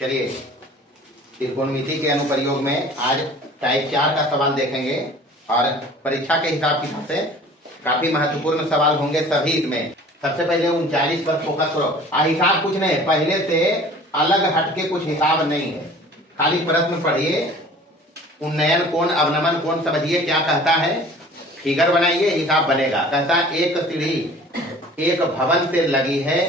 चलिए त्रिकोणमिति के अनुप्रयोग में आज टाइप 4 का सवाल देखेंगे और परीक्षा के हिसाब किताब से काफी महत्वपूर्ण सवाल होंगे सभी इसमें। सबसे पहले 39 पर फोकस करो। हिसाब कुछ नहीं, पहले से अलग हटके कुछ हिसाब नहीं है, खाली प्रश्न पढ़िए। उन्नयन कोण अवनमन कोण समझिए क्या कहता है, फिगर बनाइए, हिसाब बनेगा। कहता है एक सीढ़ी एक भवन से लगी है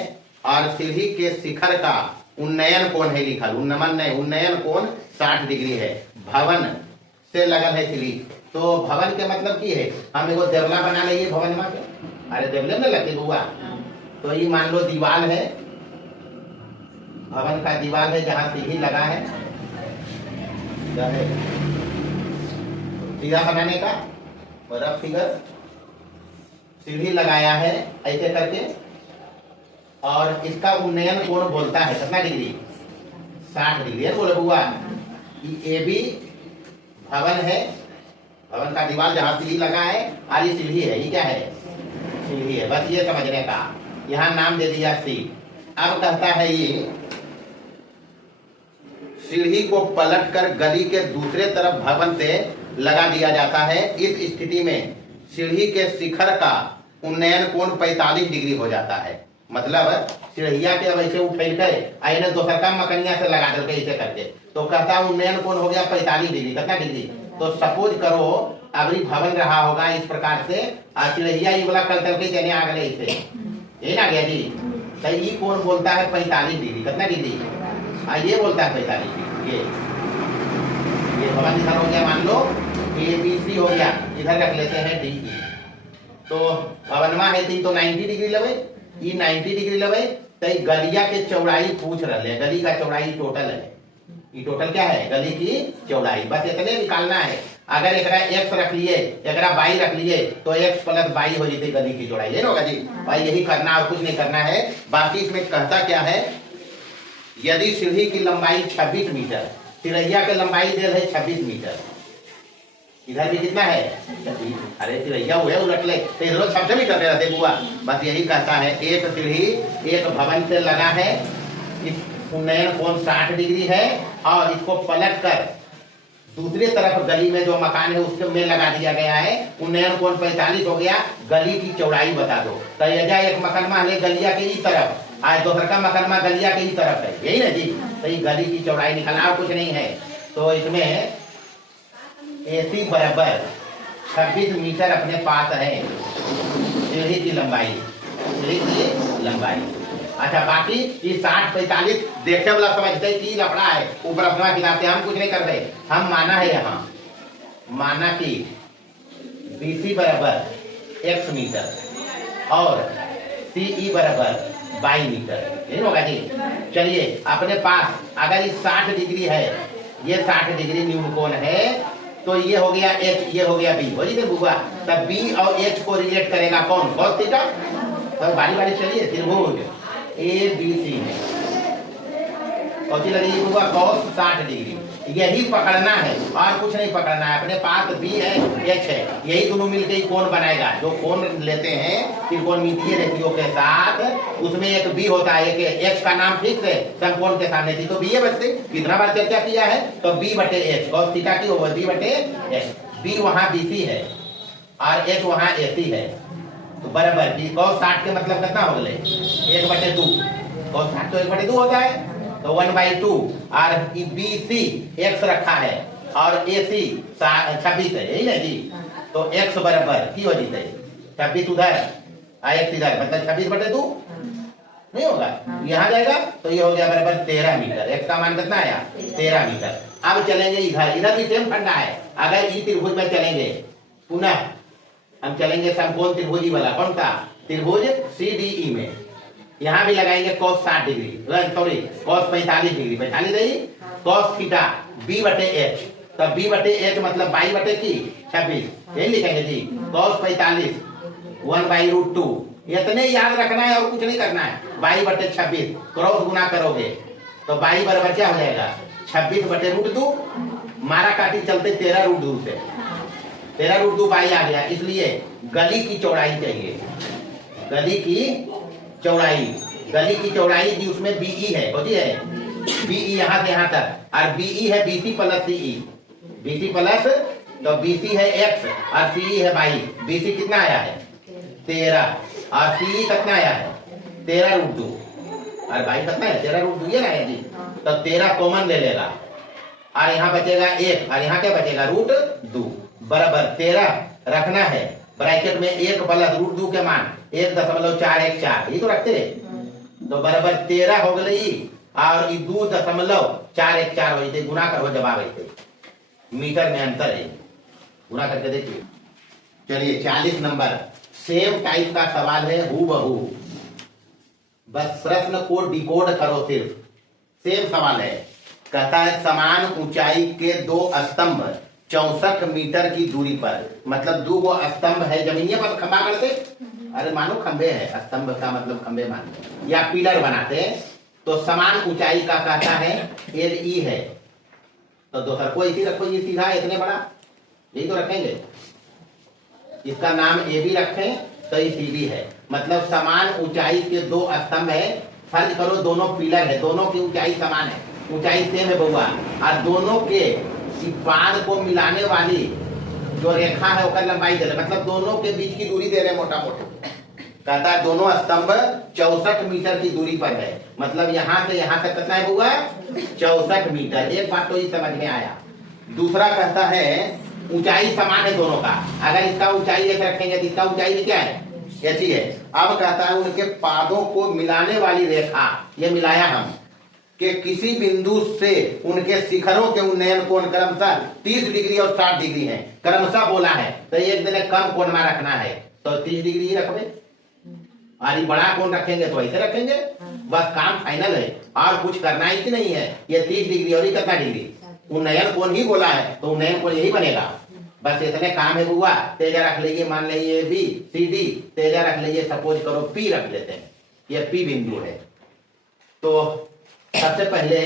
और सीढ़ी के शिखर का उन्नयन कोण है लिखा, उन्नमन नहीं, उन्नयन कोण 60 डिग्री है। भवन से लगन है सीढ़ी, तो भवन के मतलब की है, हम एगो देवला बना लेंगे भवन में। अरे देवले में लगे बुआ, तो ये मान लो दीवार है, भवन का दीवार है जहां सीढ़ी लगा है, सीधा बनाने का और अब फिगर सीढ़ी लगाया है ऐसे करके, और इसका उन्नयन कोण बोलता है कितना डिग्री, 60 डिग्री है। बोले बुआ ये भी भवन है, भवन का दीवार जहां सीढ़ी लगा है और ये सीढ़ी है, ये क्या है, सीढ़ी है। बस ये समझने का, यहाँ नाम दे दिया सी। अब कहता है ये सीढ़ी को पलटकर गली के दूसरे तरफ भवन से लगा दिया जाता है। इस स्थिति में सीढ़ी के शिखर का उन्नयन कोण 45 डिग्री हो जाता है। मतलब सीढ़िया के अब ऐसे उठेल के दोसर का मकनिया से लगा दे ऐसे करके, तो कहता है उन्नयन कोण हो गया 45 डिग्री। कितना डिग्री, तो सपोज करो अभी भवन रहा होगा इस प्रकार से, सीढ़िया ये वाला कल के जने आ गए ऐसे, ये ना गया जी, सही कोण बोलता है 45 डिग्री। कितना डिग्री, ये बोलता है 45 डिग्री। ये भवन इधर हो गया, मान लो ABC हो गया, इधर रख लेते हैं DE, तो भवनमा है तो 90 डिग्री लगे, ये 90 डिग्री लगे। तो गलिया के चौड़ाई पूछ रहे, गली का चौड़ाई टोटल है, ये टोटल क्या है, गली की चौड़ाई, बस इतने निकालना है। अगर एकरा x रख लिए, एकरा y रख लिए, तो x + y हो जाती गली की चौड़ाई, ये होगा जी भाई, यही करना और कुछ नहीं करना है। बाकी इसमें कहता क्या है, यदि सीढ़ी की लंबाई 26 मीटर, सीढ़िया के लंबाई दे है 26 मीटर, इधर भी कितना है, अरे सीढ़िया हुए उलट ले तो इधर 26 मीटर दे रहते बुआ। बस यही कहता है एक सीढ़ी एक भवन से लगा है, इस उन्नयन कोण 60 डिग्री है और इसको पलट कर दूसरे तरफ गली में जो मकान है उसके में लगा दिया गया है, उन्नयन कोण 45 हो गया। गली की चौड़ाई बता दो, तो एक मकानमा है गलिया के ही तरफ, आज दोसर का मकानमा गलिया के ही तरफ है, यही ना जी। तो ये गली की चौड़ाई निकालना और कुछ नहीं है। तो इसमें AC बराबर 26 मीटर अपने पास है सीढ़ी की लंबाई, सीढ़ी की लंबाई। अच्छा बाकी ये 60 45 देखे वाला समझते कि लफड़ा है, ऊपर अपना खिलाते, हम कुछ नहीं कर रहे। हम माना है यहाँ, माना कि BC बराबर X मीटर और CE बराबर y मीटर, नहीं होगा जी। चलिए अपने पास अगर ये 60 डिग्री है, ये 60 डिग्री न्यून कोण है, तो ये हो गया H, ये हो गया B, हो जी बुआ। तब B और H को रिलेट करेगा कौन, cos थीटा। तो बारी बारी चलिए, त्रिभुज ABC में कौन सी लगेगी बुआ, cos 60 डिग्री, यही पकड़ना है और कुछ नहीं पकड़ना है। अपने पास B है H है, यही दोनों मिलकर ही कोण बनाएगा। जो कोण लेते हैं त्रिकोणमितीय रेखाओं के साथ, उसमें एक B होता है, एक H का नाम फिक्स है समकोण के सामने थी, तो B है बचते। कितना बार चर्चा किया है, तो B/H cos थीटा की होगा B/H, B वहां BC है और H वहां AC है, तो बराबर cos 60 के मतलब कितना हो गए 1/2, cos 60 तो 1/2 होता है, तो 1/2। और BC X रखा है और AC 26 है, यही ना जी। तो X बराबर की हो जाता है 26 उधर X इधर, मतलब 26/2 नहीं होगा, यहाँ जाएगा तो ये हो गया बराबर 13 मीटर। X का मान कितना आया, 13 मीटर। अब चलेंगे इधर, इधर भी सेम फंडा है। अगर इस त्रिभुज में चलेंगे, पुनः हम चलेंगे समकोण त्रिभुजी वाला, कौन सा त्रिभुज CDE में, यहाँ भी लगाएंगे cos 60 degree, sorry cos 45 degree, 45 रही, cos थीटा B/H, तब B/H मतलब y/26, यही लिखेंगे जी, cos 45 1/√2, इतने याद रखना है और कुछ नहीं करना है। y/26 क्रॉस गुना करोगे तो y बराबर क्या हो जाएगा, 26/√2, मारा काटी चलते 13√2 से 13√2 y आ गया। इसलिए गली की चौड़ाई चाहिए, गली की चौड़ाई, गली की चौड़ाई जी उसमें BE है, होती है बीई यहां से यहां तक, और बीई है BC plus CE, BC plus, तो बीसी है एक्स और सीई है वाई। बीसी कितना आया है 13, और सीई कितना आया है 13√2, और वाई कितना है 13√2, ये ना है जी। तो 13 कॉमन ले लेगा, और यहाँ बचेगा 1, और यहाँ क्या बचेगा √2 बराबर 13 रखना है ब्रैकेट में 1 प्लस √2 के मान 1.414, ये तो रखते हैं। तो बराबर 13 हो गई, और 2.414 हो जाते, गुना करो जवाब आते, मीटर में अंतर है, गुना करके देखिए। चलिए 40 नंबर सेम टाइप का सवाल है, हूबहू, बस प्रश्न को डिकोड करो, सिर्फ सेम सवाल है। कहता है समान ऊंचाई के 2 स्तंभ 64 मीटर की दूरी पर, मतलब 2 स्तंभ है जमीनिया पर, खंबा करते, अरे मानो खंबे है, स्तंभ का मतलब खंबे मानते, या पिलर बनाते, तो समान ऊंचाई का कहता है एल ई है। तो दोसर को इसी रखो, ये सीधा इतने बड़ा, यही तो रखेंगे, इसका नाम ए भी रखें तो ये सी भी है, मतलब समान ऊंचाई के 2 स्तंभ है। फर्ज करो दोनों पिलर है, दोनों की ऊंचाई समान है, ऊंचाई सेम है बउआ, और दोनों के बांध को मिलाने वाली जो रेखा है उसका लंबाई दे रहे, मतलब दोनों के बीच की दूरी दे रहे मोटा मोटा। कहता है दोनों स्तंभ 64 मीटर की दूरी पर है, मतलब यहां से यहां तक कितना है बउआ 64 मीटर। एक बात तो ये समझ में आया। दूसरा कहता है ऊंचाई समान है दोनों का, अगर इसका ऊंचाई एक रखेंगे तो इसका ऊंचाई क्या है ऐसी है। अब कहता है उनके पादों को मिलाने वाली रेखा, ये मिलाया हम, कि किसी बिंदु से उनके शिखरों के उन्नयन कोण क्रमशः 30 डिग्री और 60 डिग्री है, क्रमशः बोला है, तो एक दिन कम कोण में रखना है तो 30 डिग्री ही रखबे, और ये बड़ा कोण रखेंगे तो ऐसे रखेंगे, बस काम फाइनल है, और कुछ करना ही नहीं है। ये 30 डिग्री और ये कितना डिग्री, उन्नयन कोण ही बोला है तो उन्नयन कोण यही बनेगा, बस इतने काम है बुआ। तेजा रख लीजिए, मान लीजिए बी सी डी, तेजा रख लीजिए, सपोज करो पी रख लेते हैं, ये पी बिंदु है। तो सबसे पहले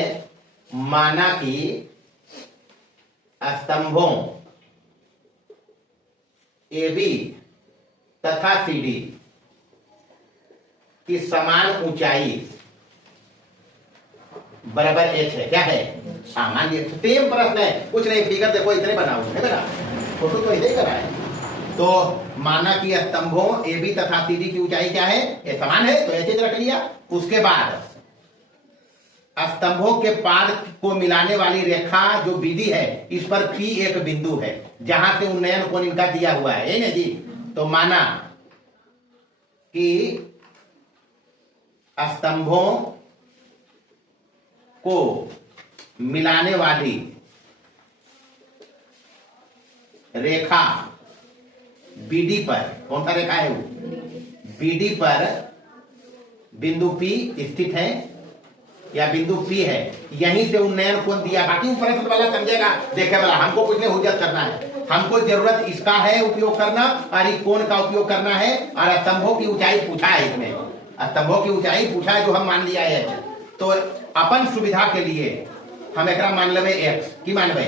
माना कि स्तंभों ए बी तथा सी डी की समान ऊंचाई बराबर एच है, क्या है सामान्य। सेम प्रश्न है, कुछ नहीं, फिगर देखो इतने बनाओ है ना, फोटो तो इधर करा है। तो माना कि स्तंभों ए बी तथा सी डी की ऊंचाई क्या है, ये समान है, तो एच रख लिया। उसके बाद स्तंभों के पाद को मिलाने वाली रेखा जो बीडी है, इस पर पी एक बिंदु है जहां से उन्नयन कोण इनका दिया हुआ है ना जी। तो माना कि स्तंभों को मिलाने वाली रेखा बीडी पर, कौन सा रेखा है वो, बीडी पर बिंदु पी स्थित है, या बिंदु पी है, यहीं से उन्नयन कोण दिया। बाकी प्रश्न वाला समझेगा, देखे वाला, हमको कुछ नहीं हुज्जत करना है, हमको जरूरत इसका है उपयोग करना, और इस कोण का उपयोग करना है, और स्तंभों की ऊंचाई पूछा है, इसमें स्तंभों की ऊंचाई पूछा है जो हम मान लिया है। तो अपन सुविधा के लिए हम एकरा मान लेवे एक्स, की मानवे,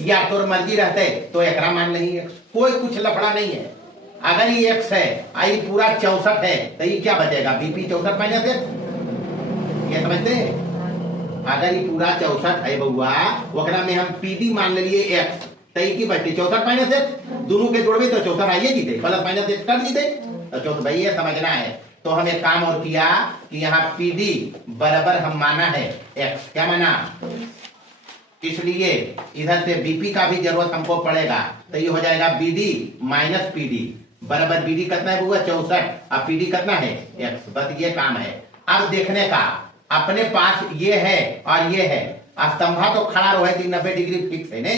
या तोर मर्जी रहते तो एकरा मान नहीं एक्स, कोई कुछ लफड़ा नहीं है। अगर ये एक्स है, आई पूरा 64 है, तो ये क्या बचेगा बीपी 64 माइनस एक्स, ये समझते हैं। अगर ये पूरा 64 है बउआ, ओकरा में हम पीडी मान लिए एक्स, तो ये की बची 64 माइनस एक्स, दोनों के जोड़वे तो 64 आइए जीते, प्लस माइनस एक्स कर जीते, तो 64 भाई ये समझना है। तो हम एक काम और किया कि यहाँ पीडी बराबर हम माना है एक्स, क्या माना, इसलिए इधर से बीपी का भी जरूरत हमको पड़ेगा, तो ये हो जाएगा बीडी माइनस पीडी बराबर, बीडी कितना है बुआ 64, और पीडी कितना है एक्स, बस ये काम है। अब देखने का, अपने पास ये है और ये है, स्तंभा तो खड़ा रहे 90 डिग्री फिक्स है ने,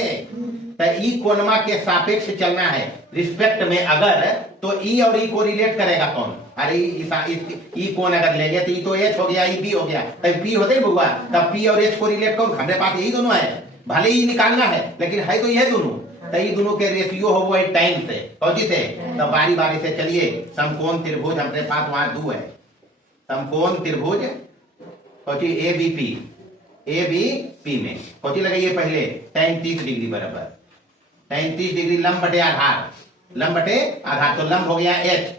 तो ई कोणमा के सापेक्ष चलना है रिस्पेक्ट में, अगर तो ई और ई को रिलेट करेगा कौन, अरे ई कोण अगर लेंगे तो ई तो एच हो गया, ई बी हो गया, तब पी होते बुआ, तब पी और एच को रिलेट कौन, हमारे पास यही दोनों है, भले ही निकालना है लेकिन है तो यह दोनों, तो ये दोनों के रेशियो हो वो टाइम से कौजी से, तो बारी बारी से चलिए। समकोण त्रिभुज हमारे पास वहां 2 है, समकोण त्रिभुज कौची A B P, A B P में कौची लगाइए पहले tan 30 डिग्री बराबर, tan 30 डिग्री लंब बटे आधार, लंब बटे आधार, तो लंब हो गया h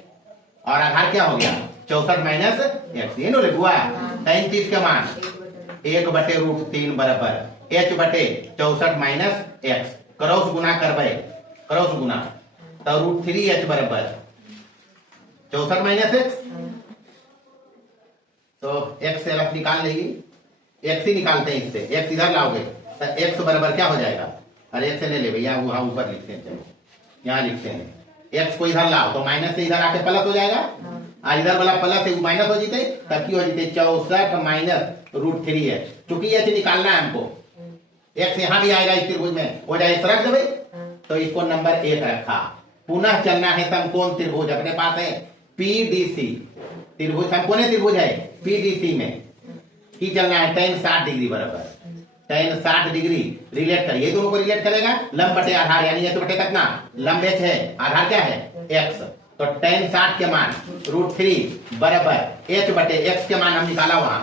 और आधार क्या हो गया 64 माइनस एक्स, ये नो बुआ tan 30 का मान 1 बटे √3 बराबर h बटे 64 माइनस एक्स। क्रॉस गुना करबे, क्रॉस गुना तो √3h बराबर 64 माइनस एक्स। तो x से अलग निकाल लेगी, x ही निकालते हैं इससे, x इधर लाओगे तो x बराबर क्या हो जाएगा? अरे x से ले ले भैया, वहां ऊपर लिखते हैं, चलो यहाँ लिखते हैं, x को इधर लाओ तो माइनस से इधर आके प्लस हो जाएगा, और इधर वाला प्लस से माइनस हो जीते, तब की हो जीते 64 माइनस √3h। चूंकि h निकालना है हमको, x यहाँ भी आएगा इस त्रिभुज में, हो जाए रख देवे, तो इसको नंबर 1 रखा। पुनः चलना है समकोण त्रिभुज, अपने पास है PDC त्रिभुज, समकोण त्रिभुज है PDC में की चलना है tan 60 डिग्री बराबर, tan 60 डिग्री रिलेट करिए, दोनों को रिलेट करेगा लंब बटे आधार, यानी h बटे कितना, लंब h है, आधार क्या है x, तो tan 60 के मान √3 बराबर h बटे x के मान हम निकाला वहां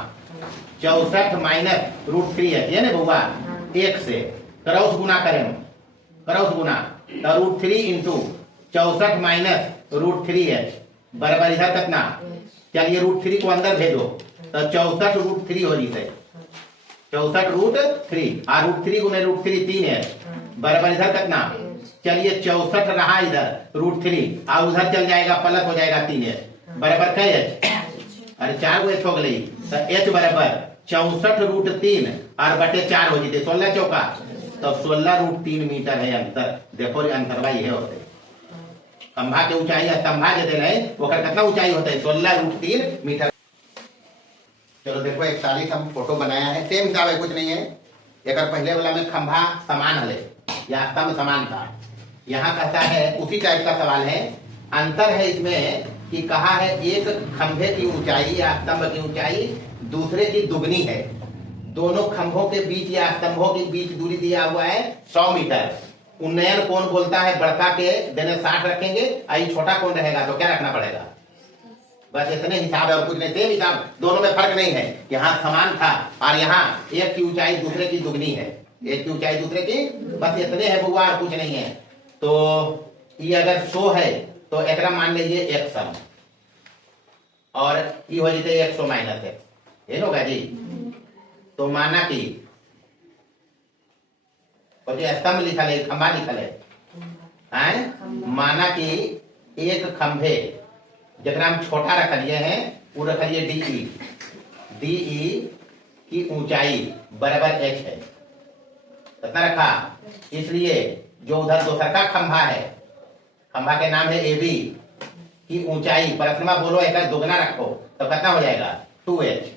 64 माइनस √3h, ये ना बउआ 1 से क्रॉस गुना करें, क्रॉस गुना तो √3 इंटू 64 माइनस √3h बराबर इधर कितना, चलिए √3 को अंदर भेजो तो 64 √3 हो जीते, 64 √3 और √3 गुने √3 3h बराबर इधर कितना, चलिए 64 रहा इधर √3 और उधर चल जाएगा प्लस हो जाएगा 3h बराबर कै h, अरे 4 को h हो गई, तो h बराबर 64 √3 और बटे 4 हो जीते 16 चौका, तो 16 √3 मीटर है अंतर। देखो अंतरवा ये होते खंभा के ऊंचाई स्तंभा जो दे रहे ओकर कितना ऊंचाई होता है 16 √3 मीटर। चलो देखो 41 हम फोटो बनाया है, सेम हिसाब है, कुछ नहीं है। एक पहले वाला में खंभा समान हले या स्तंभ समान था, यहाँ कहता है उसी टाइप का सवाल है, अंतर है इसमें कि कहा है एक खंभे की ऊंचाई या स्तंभ की ऊंचाई दूसरे की दुगनी है, दोनों खंभों के बीच या स्तंभों के बीच दूरी दिया हुआ है 100 मीटर। उन्नयन कोण बोलता है बड़का के देने 60 रखेंगे, आई छोटा कोण रहेगा तो क्या रखना पड़ेगा, बस इतने हिसाब है और कुछ नहीं, सेम हिसाब, दोनों में फर्क नहीं है। यहाँ समान था और यहाँ एक की ऊंचाई दूसरे की दुगनी है, एक की ऊंचाई दूसरे की, बस इतने है बुआ और कुछ नहीं है। तो ये अगर 100 है तो एक मान लीजिए 100 और ये हो जाते 100 माइनस है, ये होगा जी। तो माना कि स्तंभ लिखल है, खंभा लिखल है, माना कि एक खंभे जरा हम छोटा रखलिए हैं, वो रखलिए DE की ऊंचाई बराबर h है, कितना रखा, इसलिए जो उधर दूसरा का खंभा है, खंभा के नाम है AB की ऊंचाई परस्मा बोलो एक दोगुना रखो तो कितना हो जाएगा 2h।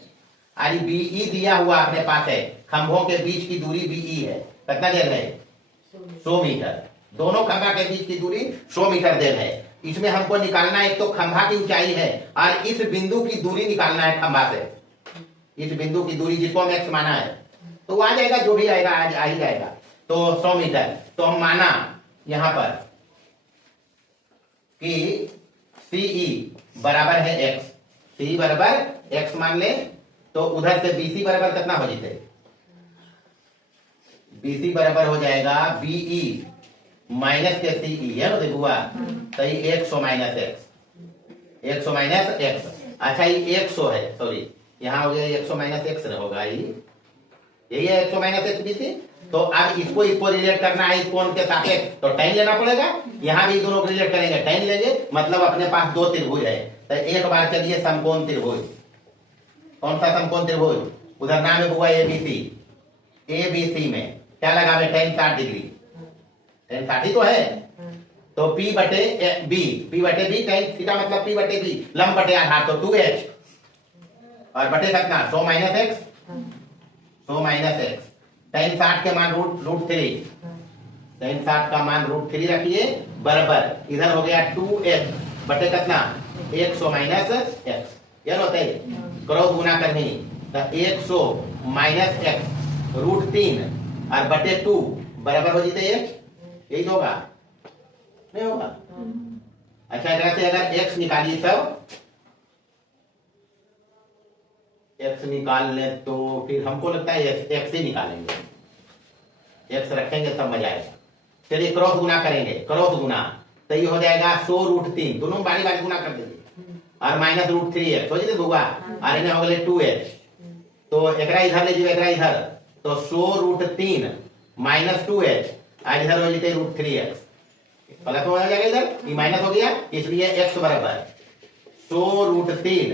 अरे BE दिया हुआ अपने पास है, खंभों के बीच की दूरी BE है, कितना देर है 100 मीटर, दोनों खंभा के बीच की दूरी 100 मीटर देर है। इसमें हमको निकालना है, एक तो खंभा की ऊंचाई है और इस बिंदु की दूरी निकालना है खंभा से, इस बिंदु की दूरी जिसको हम x माना है, तो आ जाएगा जो भी आएगा आ ही जाएगा, तो 100 मीटर। तो हम माना यहां पर कि CE बराबर है x, CE बराबर x मान ले, तो उधर से BC बराबर कितना हो जाते, BC बराबर हो जाएगा BE माइनस के CE, है ना देखुआ, तो ये 100 माइनस x, 100 माइनस x, अच्छा ये 100 है, सॉरी यहाँ हो गया 100 माइनस x होगा, यही है 100 माइनस x BC। तो अब इसको रिलेट करना है इस कोण के सापेक्ष, तो tan लेना पड़ेगा, यहाँ भी दोनों को रिलेट करेंगे, tan लेंगे, मतलब अपने पास 2 त्रिभुज है। तो एक बार चलिए समकोण त्रिभुज, कौन सा समकोण त्रिभुज, उधर नाम है बुआ ABC, ABC में क्या लगावे tan 60 डिग्री, tan 60 तो है, तो P बटे B tan थीटा मतलब P बटे B, लंब बटे आधार तो 2h और बटे कितना 100 minus x, 100 minus x, tan 60 के मान √3, tan 60 का मान √3 रखिए बराबर इधर हो गया 2h बटे कितना 100 माइनस x, ये होता है क्रॉस गुना करनी, तो 100 माइनस x √3 और बटे 2 बराबर हो जाते h, यही तो होगा, नहीं होगा। अच्छा इधर से अगर x निकालिए तब x निकाल ले तो फिर हमको लगता है x ही निकालेंगे, x रखेंगे तब मजा आएगा। चलिए क्रॉस गुना करेंगे, क्रॉस गुना तो ये हो जाएगा 100 √3, दोनों बारी बारी गुना कर देंगे और माइनस √3h हो जाते होगा, और इन्हें हो गए 2h, तो एकरा इधर ले जाओ, एकरा इधर, तो 100√3 माइनस 2h और इधर हो जाते √3x, प्लस हो जाएगा इधर, ये माइनस हो गया, इसलिए x बराबर 100√3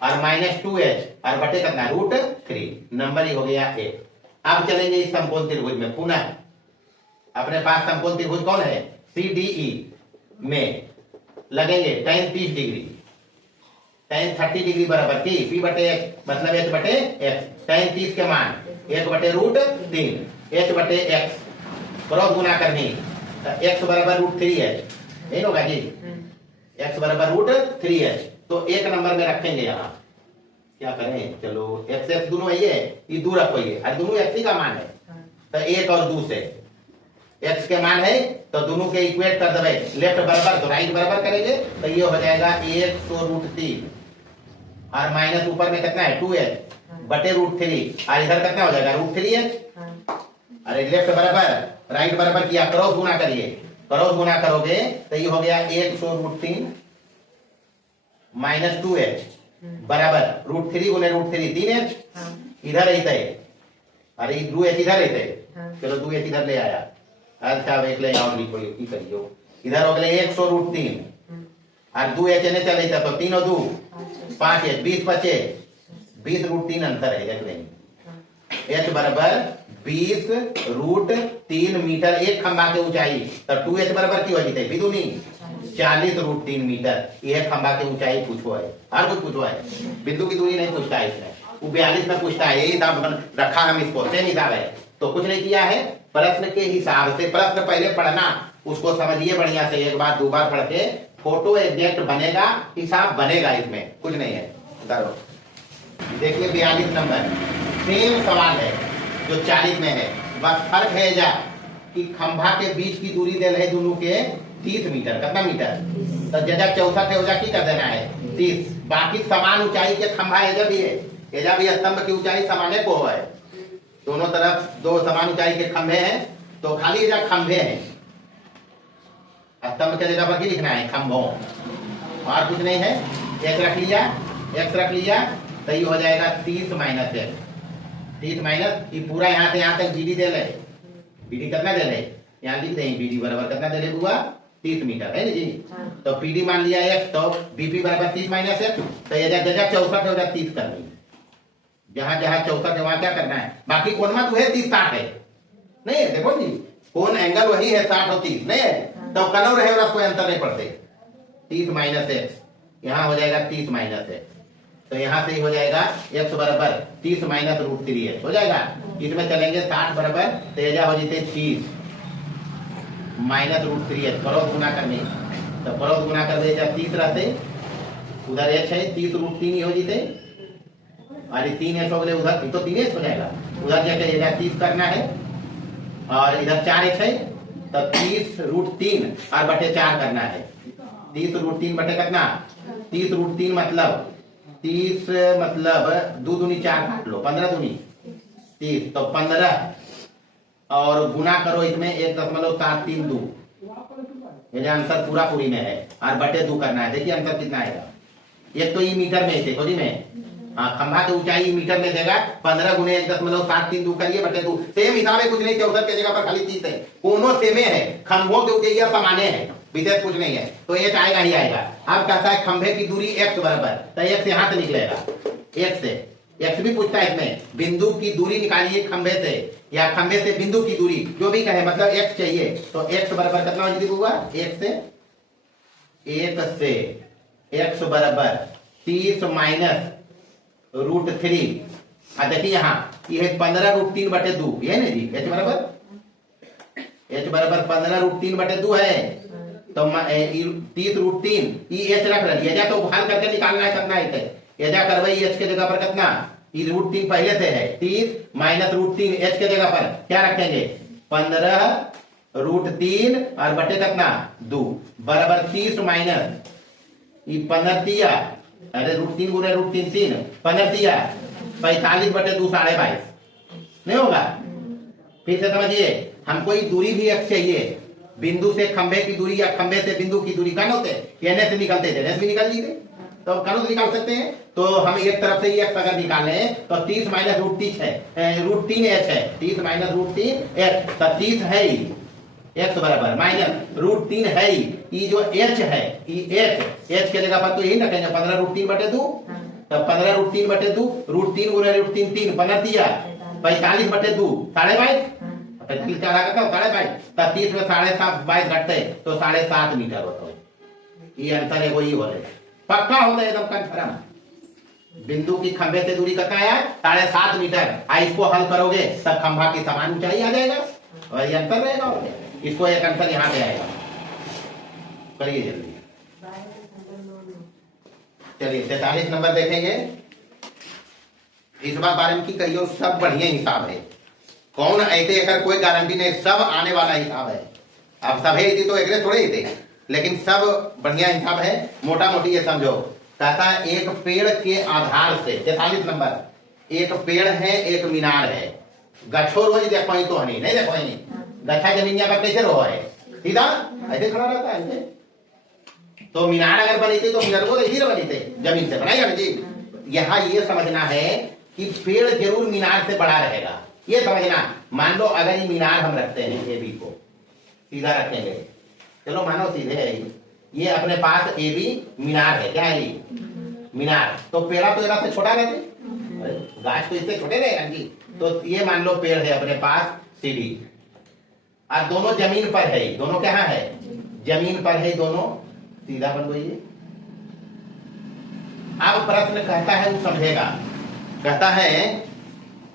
और माइनस 2h और बटे कितना √3, नंबर ही हो गया 1। अब चलेंगे इस समकोण त्रिभुज में पुनः। अपने पास समकोण त्रिभुज कौन है, CDE में लगेंगे tan 30 डिग्री, tan 30 डिग्री बराबर की P बटे x मतलब h बटे x, tan 30 के मान 1 बटे √3 h बटे x, क्रॉस गुना करनी, x बराबर √3h, नहीं होगा जी, x बराबर √3h, तो एक नंबर में रखेंगे। यहाँ क्या करें, चलो x x दोनों ये दूर रखो, ये और दोनों x ही का मान है, तो एक और 2 से x के मान है तो दोनों के इक्वेट कर देवे, लेफ्ट बराबर तो राइट बराबर करेंगे, तो ये हो जाएगा 100√3 और माइनस ऊपर में कितना है 2h बटे √3 और इधर कितना हो जाएगा √3h। अरे लेफ्ट बराबर राइट बराबर किया, क्रॉस गुना करिए, क्रॉस गुना करोगे तो ये हो गया 100√3 माइनस 2h बराबर √3 गुने √3 3h, इधर रहते है, अरे 2h इधर रहते, चलो 2h इधर ले आया, अच्छा एक ले और लिखो, ये करियो, इधर हो गए 100√3 और 2h ने चले तो 3 और 2 5h 20 बचे, 20√3 अंतर है, देख लेंगे h बराबर 20√3 मीटर एक खंभा के ऊंचाई, तो 2h बराबर की हो जाती है बिदुनी 40√3 मीटर, यह खंभा की ऊंचाई पूछो है, और कुछ पूछो है, बिंदु की दूरी नहीं पूछता है इसमें, वो 42 में पूछता है, यही हिसाब रखा हम इसको, सेम हिसाब है, तो कुछ नहीं किया है, प्रश्न के हिसाब से प्रश्न पहले पढ़ना, उसको समझिए बढ़िया से, एक बार 2 बार पढ़ के फोटो एग्जैक्ट बनेगा, हिसाब बनेगा, इसमें कुछ नहीं है। देखिए 42 नंबर सेम सवाल है जो 40 में है, बस फर्क है जा कि खंभा के बीच की दूरी दे रहे दोनों के 30 मीटर, कितना मीटर, तो जजा 64 है, की कर देना है 30, बाकी समान ऊंचाई के खंभा एजा भी है, एजा भी स्तंभ की ऊंचाई समाने को है, दोनों तरफ 2 समान ऊंचाई के खंभे हैं, तो खाली एजा खंभे हैं, स्तंभ के जगह पर ही लिखना है खंभों, और कुछ नहीं है, x रख लिया, तो ये हो जाएगा 30 माइनस x, 30 माइनस ये पूरा यहाँ से यहाँ तक BD दे ले, BD कितना दे ले, यहाँ लिख दें BD बराबर कितना दे ले हुआ 30 मीटर है ना जी, तो PD मान लिया x, तो BP बराबर 30 माइनस x, तो ये जगह 64 है 30 करनी, जहां जहां 64 है वहां क्या करना है, बाकी कोण में तो है 30 60 है, नहीं है, देखो जी कोण एंगल वही है 60 और 30 नहीं है, तो कलर रहे और कोई अंतर नहीं पड़ते, 30 माइनस x, यहाँ हो जाएगा 30 माइनस x, तो यहाँ से ही हो जाएगा x बराबर 30 माइनस √3h हो जाएगा, इसमें चलेंगे 60 बराबर, तो यह हो जाते 30 माइनस √3h, क्रॉस गुना करने, तो क्रॉस गुना कर दे 30 रहते, उधर h है 30√3 ही हो जाते, और 3h हो गए उधर, तो 3h हो जाएगा, उधर जाके 30 करना है, और इधर 4h है, तो 30√3 और बटे 4 करना है, 30√3 बटे कितना 30√3 मतलब 30 मतलब 2 दूनी 4 काट लो, 15 दूनी 30, तो 15 और गुना करो इसमें 1.732, ये आंसर पूरा पूरी में है, और बटे 2 करना है, देखिए आंसर कितना आएगा, एक तो ये मीटर में देखो जी में, हाँ खंभा की ऊंचाई मीटर में देगा, 15 गुने 1.732 करिए बटे 2, सेम हिसाब है, कुछ नहीं, 64 के जगह पर खाली 30 है, कोनो सेमे है, खंभों के ऊंचाई समाने है, विशेष कुछ नहीं है, तो एक आएगा ही आएगा। अब कहता है खंभे की दूरी x बराबर, तो x यहाँ से निकलेगा, x से, x भी पूछता है इसमें, बिंदु की दूरी निकालिए खंभे से, या खंभे से बिंदु की दूरी, जो भी कहे, मतलब x चाहिए, तो x बराबर कितना होगा, x से x बराबर 30 माइनस √3, देखिए यहाँ ये 15√3 बटे 2, ये ना जी, h बराबर 15√3 बटे 2 है, तो 30√3 ये h रख रही है, तो हल करके निकालना है कितना है, एजा करवाई h के जगह पर कितना, √3 पहले से है, 30 माइनस √3 h के जगह पर क्या रखेंगे 15√3 और बटे कितना 2 बराबर 30 माइनस ये 15 दिया, अरे √3 गुने √3 3, 15 दिया 45 बटे 2 22.5 नहीं होगा। फिर से समझिए, हमको ये दूरी भी x चाहिए, बिंदु से खंभे की दूरी या खंभे से बिंदु की दूरी कन होते, एनएस से निकलते थे, एनएस भी निकल लीजिए, तो कन से निकाल सकते हैं, तो हम एक तरफ से x अगर निकालें तो 30 माइनस √30 है, √3h है, 30 माइनस √3h, तो 30 है ही x बराबर माइनस √3 है ही, ये जो h है ये h के जगह पर तो यही रखेंगे 15√3/2, तो 15√3/2, √3 गुना √3 3, 15 दिया 45/2, 22.5, 45 का आधा करता 22.5, तो 30 में 7.5 22 घटते तो 7.5 मीटर होता है। ये अंतर है, वही बोले पक्का होता है एकदम कंफर्म। बिंदु की खंभे से दूरी कितना है 7.5 मीटर। इसको हल करोगे तब खंभा की समान ऊंचाई आ जाएगा और ये अंतर रहेगा। इसको एक अंतर यहाँ पे आएगा। करिए जल्दी, चलिए 43 नंबर देखेंगे। इस बार बारे में की कहियो सब बढ़िया हिसाब है, कौन ऐसे अगर कोई गारंटी नहीं, सब आने वाला हिसाब है। अब सब है तो एक थोड़े ही थे, लेकिन सब बढ़िया हिसाब है। मोटा मोटी ये समझो, कहता है एक पेड़ के आधार से, 43 नंबर, एक पेड़ है एक मीनार है, गच्छो रोज देखो ही तो नहीं देखो ही नहीं, गच्छा जमीन पर कैसे रहो है, सीधा ऐसे खड़ा रहता है ऐसे। तो मीनार अगर बनी थी तो मीनार को इसी बनी थे, जमीन से बनाई जी। यहाँ ये समझना है कि पेड़ जरूर मीनार से बड़ा रहेगा, ये समझना। मान लो अगर ये मीनार हम रखते हैं, ए बी को सीधा रखेंगे, चलो मानो सीधे है, ये अपने पास ए बी मीनार है, क्या है ये मीनार, तो पेड़ा तो यहाँ से छोटा रहते, गाछ तो इससे छोटे रहेगा जी। तो ये मान लो पेड़ है अपने पास सीढ़ी, और दोनों जमीन पर है, दोनों क्या है जमीन पर है, दोनों सीधा बन गई। अब प्रश्न कहता है, वो समझेगा, कहता है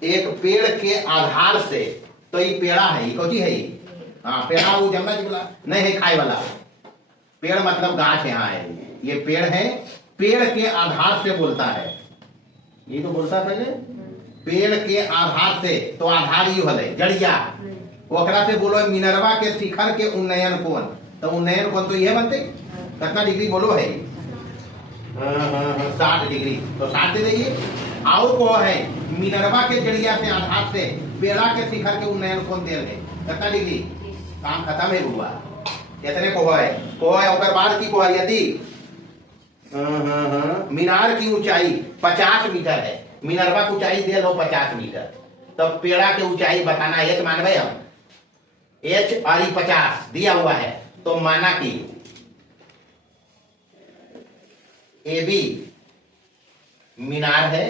एक पेड़ के आधार से, तो ये पेड़ा है, ये कौन है, हाँ पेड़ा वो जमना जिबला नहीं है, खाए वाला पेड़ मतलब गाछ यहाँ है, ये पेड़ है, पेड़ के आधार से बोलता है, ये तो बोलता है पहले पेड़ के आधार से, तो आधार ये भले जड़िया, ओकरा से बोलो मिनरवा के शिखर के उन्नयन कोण, तो उन्नयन कोण तो ये बनते कितना डिग्री बोलो है 60 डिग्री, तो 60 दे दीजिए। और को है मिनरवा के जड़िया से आधार से पेड़ा के शिखर के उन्नयन कोण दे रहे कितना डिग्री, काम खत्म है हुआ। इतने को है और बाद की को है, यदि मीनार की ऊंचाई 50 मीटर है, मिनरवा की ऊंचाई दे लो 50 मीटर, तब पेड़ा की ऊंचाई बताना एच मानवे हम, एच और 50 दिया हुआ है, तो माना कि ए बी मीनार है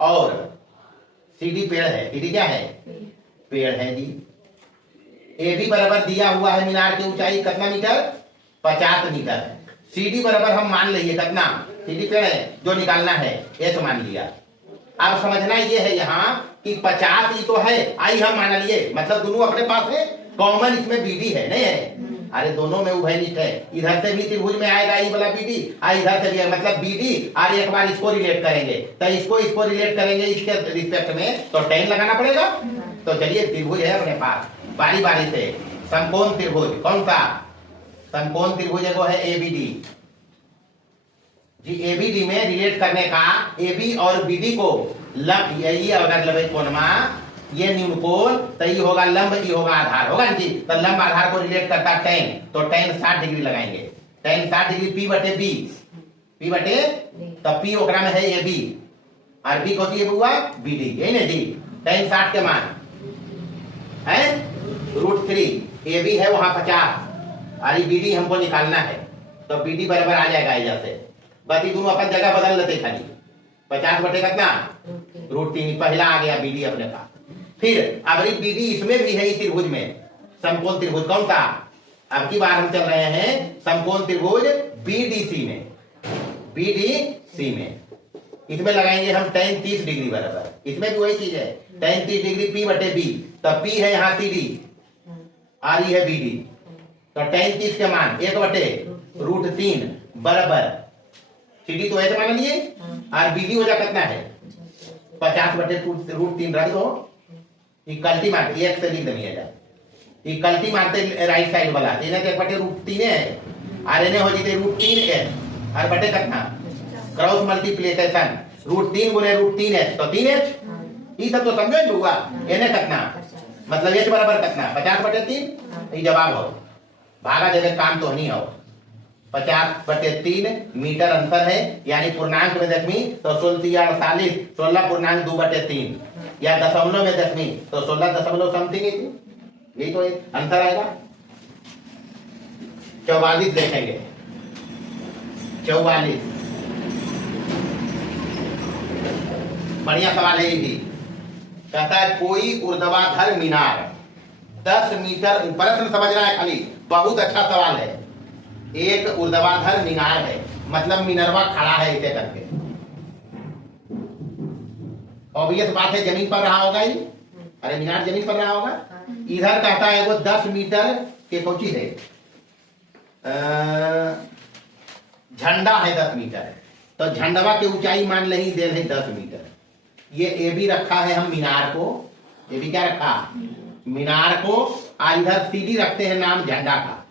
और सीडी पेड़ है, सीडी क्या है पेड़ है जी। ए बी बराबर दिया हुआ है मीनार की ऊंचाई कितना मीटर 50 मीटर, सीडी बराबर हम मान लीजिए कितना, सीडी पेड़ है जो निकालना है एच मान लिया। अब समझना ये है यहाँ कि 50 ही तो है, आई हम मान लिए, मतलब दोनों अपने पास है, कॉमन इसमें बीडी है नहीं है, अरे दोनों में उभयनिष्ठ है, इधर से भी त्रिभुज में आएगा ये वाला बीडी, इधर से भी मतलब बीडी, और एक बार इसको रिलेट करेंगे, तो इसको रिलेट करेंगे इसके रिस्पेक्ट में, तो टेन लगाना पड़ेगा। तो चलिए त्रिभुज है अपने पास, बारी बारी से समकोण त्रिभुज, कौन सा समकोण त्रिभुज है एबीडी जी। एबीडी में रिलेट करने का, एबी और बीडी को लंब, ये अगर लंब कोणमा ये न्यून कोण, तो ये होगा लंब, ये होगा आधार, होगा जी। तो लंब आधार को रिलेट करता टेन, तो टेन 60 डिग्री लगाएंगे, टेन 60 डिग्री पी बटे बी, पी बटे, तो पी ओकरा में है ए बी और बी को ये हुआ बी डी, यही ना जी। टेन 60 के मान है √3, ए बी है वहां 50 और ये बी डी हमको निकालना है, तो बी डी बराबर आ जाएगा यहाँ से, बस ये दोनों अपन जगह बदल लेते खाली, 50 बटे कितना √3, पहला आ गया बी डी अपने पास। फिर अब बीडी इसमें भी है, त्रिभुज में समकोण त्रिभुज कौन सा, अब की बार हम चल रहे हैं समकोण त्रिभुज बीडीसी में, बीडीसी में इसमें लगाएंगे हम tan 30 डिग्री बराबर, इसमें भी वही चीज है tan 30 डिग्री पी बटे बी, तो पी है यहाँ सी डी और ये है बी डी, तो tan 30 के मान 1 बटे √3 बराबर सी डी तो ऐसे मान लिए, और बी डी हो जा कितना है 50 बटे √3 रख दो, इक्वलिटी मारते एक से लिख देनी है, इक्वलिटी मारते राइट साइड वाला, इन्हें एक बटे √3 है और इन्हें हो जाते √3 है और बटे कितना क्रॉस मल्टीप्लिकेशन √3 गुने √3 है तो 3h, ये सब तो समझो हुआ, इन्हें कितना मतलब h बराबर कितना 50 बटे 3, ये जवाब हो, भागा देवे काम तो नहीं हो। 50/3 मीटर अंतर है, यानी पूर्णांक में दशमी तो 16 16 पूर्णांक 2/3, या दशमलव में दशमी तो 16 दशमलव समथिंग, यही तो अंतर आएगा। 44 देखेंगे, 44 बढ़िया सवाल है ये भी। कहता है कोई ऊर्ध्वाधर मीनार 10 मीटर, प्रश्न समझना है खाली, बहुत अच्छा सवाल है। एक ऊर्ध्वाधर मीनार है, मतलब मिनरवा खड़ा है इसे करके, ऑब्वियस बात है जमीन पर रहा होगा ही, अरे मीनार जमीन पर रहा होगा। इधर कहता है वो 10 मीटर के कोची है, झंडा है 10 मीटर, तो झंडवा की ऊंचाई मान नहीं दे रहे 10 मीटर। ये ए भी रखा है हम मीनार को, ये भी क्या रखा मीनार को, और इधर सीधी रखते हैं नाम झंडा का,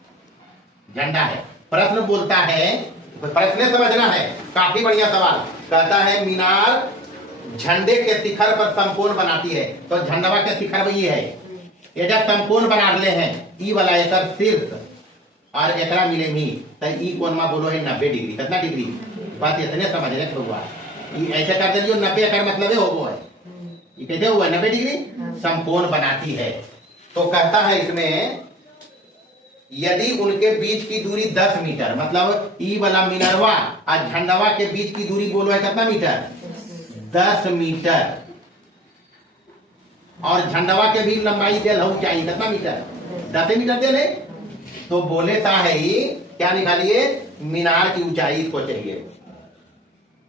झंडा है। प्रश्न बोलता है, प्रश्न समझना है, काफी बढ़िया सवाल। कहता है मीनार झंडे के शिखर पर समकोण बनाती है, तो झंडवा के शिखर वही है, ये जब समकोण बना रहे हैं, ई वाला एक शीर्ष और एकरा मिले ही, तो ई कोण में बोलो है 90 डिग्री। कितना डिग्री, बात इतने समझने के हुआ, ऐसे कर दियो 90 का मतलब है हो है, ये कैसे हुआ 90 डिग्री समकोण बनाती है। तो कहता है इसमें यदि उनके बीच की दूरी 10 मीटर, मतलब ई वाला मिनरवा और झंडवा के बीच की दूरी बोलो है कितना मीटर, 10 मीटर, और झंडवा के भी लंबाई दे ऊंचाई कितना मीटर, 10 मीटर दे ले, तो बोले ता है ये क्या निकालिए, मीनार की ऊंचाई इसको चाहिए,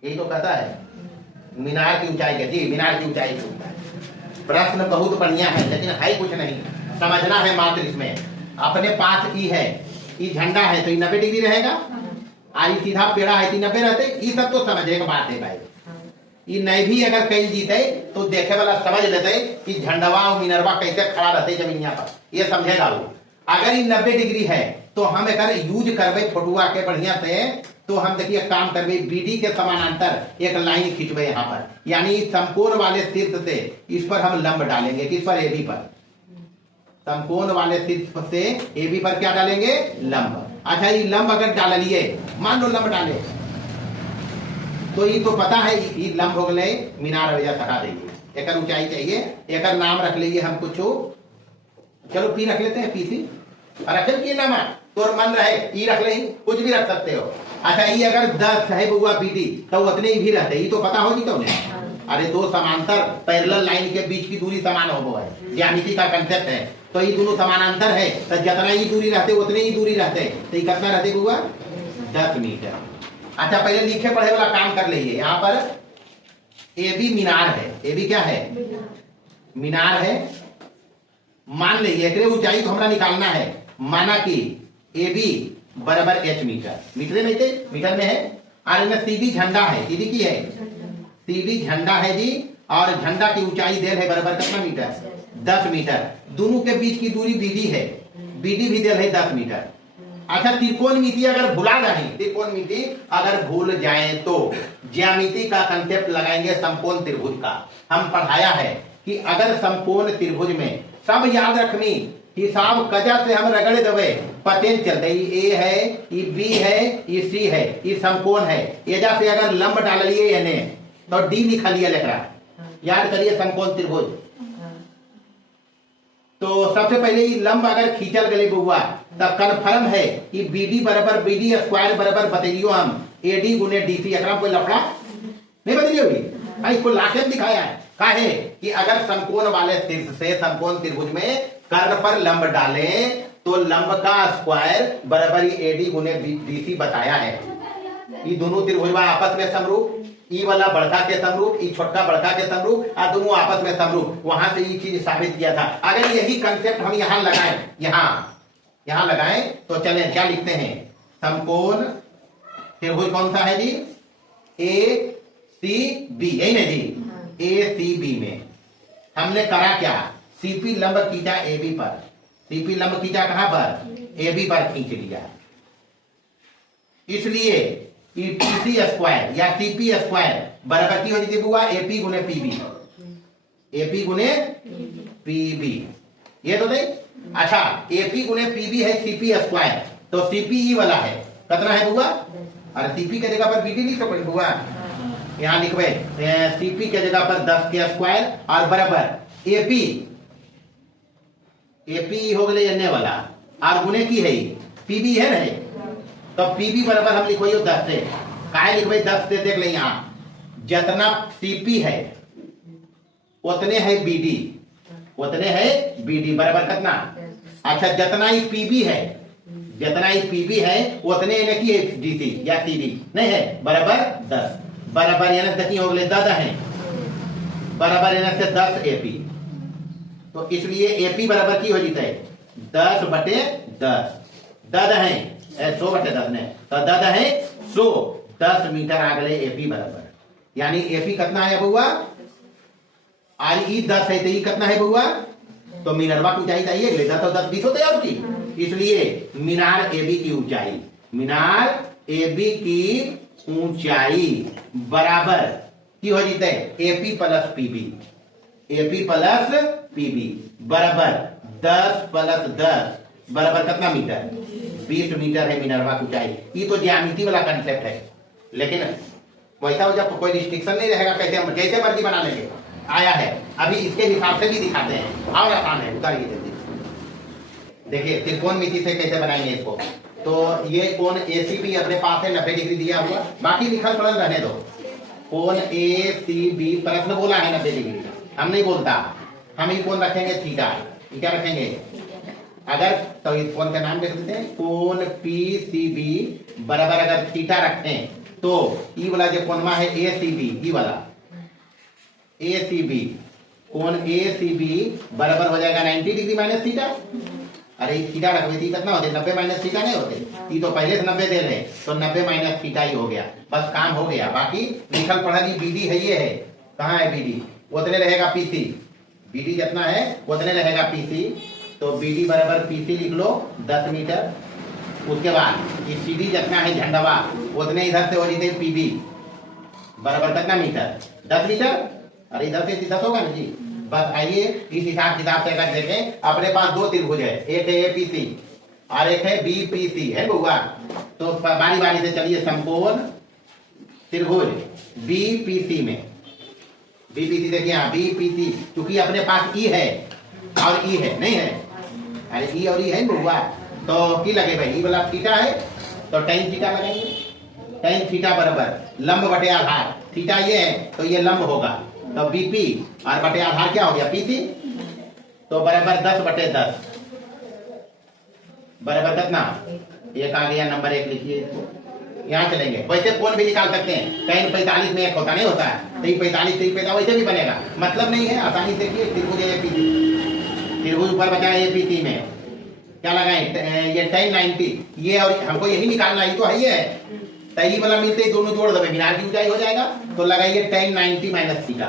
यही तो कहता है मीनार की ऊंचाई के, जी मीनार की ऊंचाई पूछता है। प्रश्न बहुत बढ़िया है, लेकिन है कुछ नहीं, समझना है मात्र। इसमें अपने पास ई है, ई झंडा है तो 90 डिग्री रहेगा, आई सीधा पेड़ा है तो 90 रहते, ये सब तो समझने की बात है भाई। ये नहीं भी अगर कहीं जीते तो देखे वाला समझ लेते कि झंडवा और मिनरवा कैसे खड़ा रहते जमीनिया पर, ये समझेगा वो। अगर ये 90 डिग्री है तो हम अगर यूज करवे फोटुआ के बढ़िया से, तो हम देखिए काम करवे, बीडी के समानांतर एक लाइन खींचवे यहाँ पर, यानी समकोण वाले शीर्ष से इस पर हम लंब डालेंगे, किस पर, एबी पर, समकोण वाले शीर्ष से एबी पर क्या डालेंगे, लंब। अच्छा ये लंब अगर डाल लिए, मान लो लंब डाले, तो ये तो पता है ये लंब हो गए मीनार वजह हटा देंगे, एक ऊंचाई चाहिए, एक नाम रख लीजिए हम कुछ, चलो पी रख लेते हैं, पीसी रखे की नाम तो मन रहे, ई रख ले, कुछ भी रख सकते हो। अच्छा ये अगर 10 है बुआ बीडी, तो उतने ही भी रहते, ये तो पता होगी तो नहीं। अरे दो समांतर पैरेलल लाइन के बीच की दूरी समान हो है, ज्यामिति का कंसेप्ट है, तो ये दोनों समानांतर है, तो जितना ही दूरी रहते उतने ही दूरी रहते, तो ये कितना रहते बुआ, 10 मीटर। अच्छा पहले लिखे पढ़े वाला काम कर लीजिए, यहाँ पर ए बी मीनार है, ए बी क्या है, मीनार है, मान लीजिए एक ऊंचाई को हमारा निकालना है, माना कि ए बी बराबर एच मीटर, मीटर में थे, मीटर में है, और इनमें सीधी झंडा है, सीधी की है, सीधी झंडा है जी, और झंडा की ऊंचाई देल है बराबर कितना मीटर, 10 मीटर, दोनों के बीच की दूरी बीडी है, बीडी भी देल है 10 मीटर। अच्छा त्रिकोणमिति अगर भुला जाए, त्रिकोणमिति अगर भूल जाए तो ज्यामिति का कंसेप्ट लगाएंगे समकोण त्रिभुज का। हम पढ़ाया है कि अगर समकोण त्रिभुज में सब याद रखनी, हिसाब कजा से हम रगड़े देवे, पते चलते ए है, ये बी है, ये सी है, ये समकोण है, एजा से अगर लंब डाल लिए यानी तो डी लिखा लिया लेकरा, याद करिए समकोण त्रिभुज। तो सबसे पहले ये लंब अगर खींचल गले बुआ, तब कन्फर्म है कि बीडी बराबर बीडी स्क्वायर बराबर बतेलियो हम एडी गुने डीसी, एकरा कोई लफड़ा नहीं बदलियो भी, इसको लाके दिखाया है, काहे कि अगर समकोण वाले शीर्ष से समकोण त्रिभुज में कर्ण पर लंब डालें तो लंब का स्क्वायर बराबर एडी गुने डीसी बताया है। ये दोनों त्रिभुज आपस में समरूप, ई वाला बड़का के समरूप, ई छोटका बड़का के समरूप, और दोनों आपस में समरूप, वहां से ये चीज साबित किया था। अगर यही कंसेप्ट हम यहाँ लगाएं, यहाँ लगाएं तो चले क्या लिखते हैं, समकोण त्रिभुज कौन सा है जी, ए सी बी, यही ना जी, ए सी बी में हमने करा क्या, सीपी लंब खींचा ए बी पर, सीपी लंब खींचा कहां पर, ए बी पर खींच लिया, इसलिए टीसी स्क्वायर या टीपी स्क्वायर बराबर की हो जाती बुआ एपी गुने पीबी, एपी गुने पीबी, ये तो नहीं। अच्छा एपी गुने पीबी है सीपी स्क्वायर, तो सीपी ई वाला है कितना है बुआ? और सीपी के जगह पर बीडी लिख सकते बुआ, यहाँ लिखवे सीपी के जगह पर 10 के स्क्वायर और बराबर एपी, एपी हो गए एने वाला और गुने की है पीबी है ना, तो पीबी बराबर हम लिखवाइयो 10 से, काहे लिखवाई 10 से? देख ले यहाँ जितना सीपी है उतने है बीडी, उतने है बीडी बराबर कितना? अच्छा जितना ही पीबी है, जितना ही पीबी है उतने इन्हें की है डीसी या सीडी नहीं है बराबर 10, बराबर यानी कितनी हो गए 10 है, बराबर यानी से 10 एपी, तो इसलिए एपी बराबर की हो जाता है 10 बटे 10, 10 है 100 बटे 10 ने, तो 10 है 100, 10 मीटर आ गए एपी बराबर, यानी एपी कितना है बुआ? आज ई 10 है तो ई कितना है बुआ? तो मीनरवा की ऊंचाई चाहिए 10 और 10 20 होते हैं आपकी, इसलिए मीनार एबी की ऊंचाई, मीनार एबी की ऊंचाई बराबर की हो जाता है AP plus PB, AP plus PB बराबर 10 प्लस 10 बराबर कितना मीटर? 20 मीटर है मीनरवा की ऊंचाई। ये तो ज्यामिति वाला कंसेप्ट है, लेकिन वैसा जब कोई रिस्ट्रिक्शन नहीं रहेगा कैसे जैसे मर्जी बना लेंगे, आया है अभी इसके हिसाब से भी दिखाते हैं और आसान है, उतारिए जल्दी। देखिए त्रिकोणमिति से कैसे बनाएंगे इसको, तो ये कोण एसीबी अपने पास है 90 डिग्री दिया हुआ, बाकी लिखल पढ़ल रहने दो, कोण एसीबी प्रश्न बोला है 90 डिग्री, हम नहीं बोलता, हम ये कोण रखेंगे थीटा, क्या रखेंगे अगर, तो इस कोण का नाम लिख देते हैं कोण पीसीबी बराबर अगर थीटा रखें तो ई वाला जो कोणमा है एसीबी, ई वाला एसीबी, कोण एसीबी बराबर हो जाएगा 90 डिग्री माइनस थीटा, अरे थीटा रखवे थी कितना होते 90 माइनस थीटा नहीं होते, ये तो पहले से 90 दे रहे तो 90 माइनस थीटा ही हो गया, बस काम हो गया। बाकी लिखल पढ़ल बीडी है, ये है कहाँ है बीडी, उतने रहेगा पीसी, बीडी जितना है उतने रहेगा पीसी, तो बीडी बराबर पीसी लिख लो 10 मीटर, उसके बाद ये सीडी जितना है झंडवा उतने इधर से हो जाते पीबी बराबर कितना मीटर? 10 मीटर, अरे इधर से 10 होगा ना जी, बस आइए इस हिसाब किताब से अगर देखें, अपने पास दो त्रिभुज है, एक है एपीसी और एक है बीपीसी है बुआ, तो बारी बारी से चलिए समकोण त्रिभुज बीपीसी में, बीपीसी देखिए यहाँ बीपीसी, क्योंकि अपने पास ई है और ई है नहीं है, अरे ई और ई है बुआ, तो की लगे भाई ई वाला थीटा है तो tan थीटा लगेंगे, tan थीटा बराबर लंब बटे आधार, थीटा ये है तो ये लंब होगा, तो बीपी और बटे आधार क्या हो गया पीसी, तो बराबर 10 बटे 10 बराबर कितना? एक आ गया, नंबर 1 लिखिए इसको, यहाँ चलेंगे। वैसे कोण भी निकाल सकते हैं, tan 45 में 1 होता नहीं होता है, तो 45 वैसे भी बनेगा, मतलब नहीं है, आसानी से त्रिभुज एपीसी, त्रिभुज ऊपर बचा एपीसी में क्या लगाएं ये tan 90, ये और हमको यही निकालना, ये तो है ही है, तई वाला मिलते ही दोनों जोड़ दबे मीनार की ऊंचाई हो जाएगा, तो लगाइए tan 90 minus theta,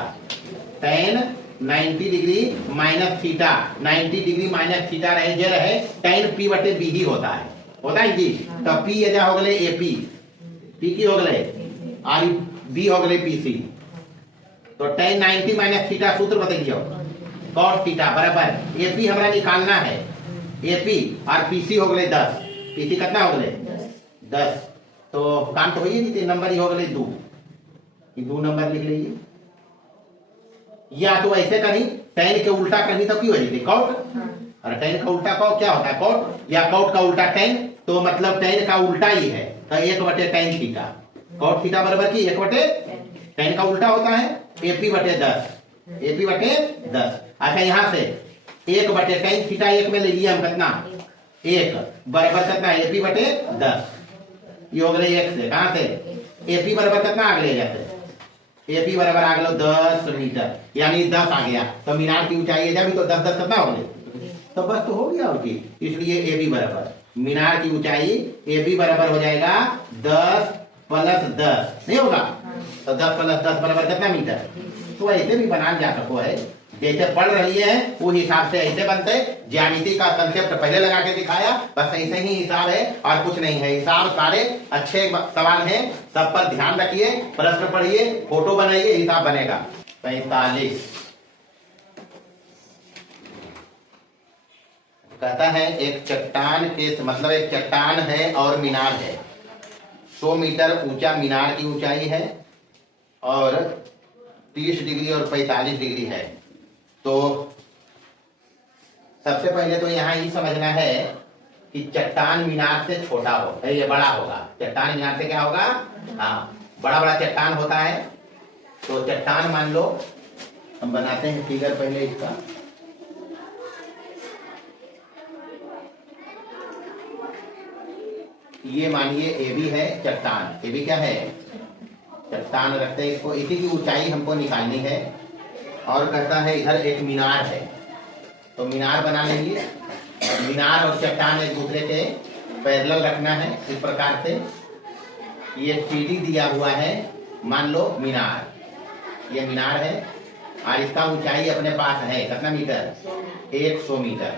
tan 90 degree minus theta, 90 degree minus theta रहे जे रहे tan p बटे b ही होता है जी, तो p ये जा हो गए ap, p की हो गए और b हो गए pc, तो tan 90 माइनस थीटा सूत्र बताइए cos थीटा बराबर ap हमारा निकालना है, ap और pc हो गए 10, pc कितना हो गए 10, तो काम तो होइए नहीं, नंबर ही हो गए 2, ये 2 नंबर लिख लीजिए, या तो ऐसे करी tan के उल्टा करनी तो क्यों है कॉट, और tan का उल्टा कॉट क्या होता है कॉट, या कॉट का उल्टा tan, तो मतलब tan का उल्टा ही है, तो 1 बटे tan थीटा, कॉट थीटा बराबर की 1 बटे tan का उल्टा होता है AP बटे 10, AP बटे 10। अच्छा यहाँ से 1 बटे tan थीटा 1 में ले लिया हम कितना 1 बराबर कितना AP बटे 10, ये हो गए 1 से, कहाँ से AP बराबर कितना आ गया जैसे AP बराबर आ गया 10 मीटर, यानी 10 आ गया, तो मीनार की ऊंचाई जब तो 10 10 कितना हो गए, तो बस तो हो गया उसकी, इसलिए AB बराबर मीनार की ऊंचाई AB बराबर हो जाएगा 10 प्लस 10 नहीं होगा, तो 10 प्लस 10 बराबर कितना मीटर, तो ऐसे भी बना जा सको है, जैसे पढ़ रही है वो हिसाब से ऐसे बनते, ज्यामिति का कंसेप्ट पहले लगा के दिखाया, बस ऐसे ही हिसाब है और कुछ नहीं है, हिसाब सारे अच्छे सवाल हैं, सब पर ध्यान रखिए, प्रश्न पढ़िए, फोटो बनाइए, हिसाब बनेगा। 45 कहता है एक चट्टान के मतलब एक चट्टान है और मीनार है, 100 मीटर ऊंचा मीनार की ऊंचाई है और 30 डिग्री और 45 डिग्री है। तो सबसे पहले तो यहाँ ये समझना है कि चट्टान मीनार से छोटा हो, ये बड़ा होगा। चट्टान मीनार से क्या होगा? हाँ, बड़ा बड़ा चट्टान होता है। तो चट्टान मान लो, हम बनाते हैं फिगर पहले इसका। ये मानिए AB है चट्टान। AB क्या है? चट्टान रखते हैं इसको। इसी की ऊंचाई हमको निकालनी है और कहता है इधर एक मीनार है, तो मीनार बना लेंगे। मीनार और चट्टान एक दूसरे के पैरेलल रखना है इस प्रकार से। ये CD दिया हुआ है, मान लो मीनार, ये मीनार है और इसका ऊंचाई अपने पास है कितना मीटर? 100 मीटर।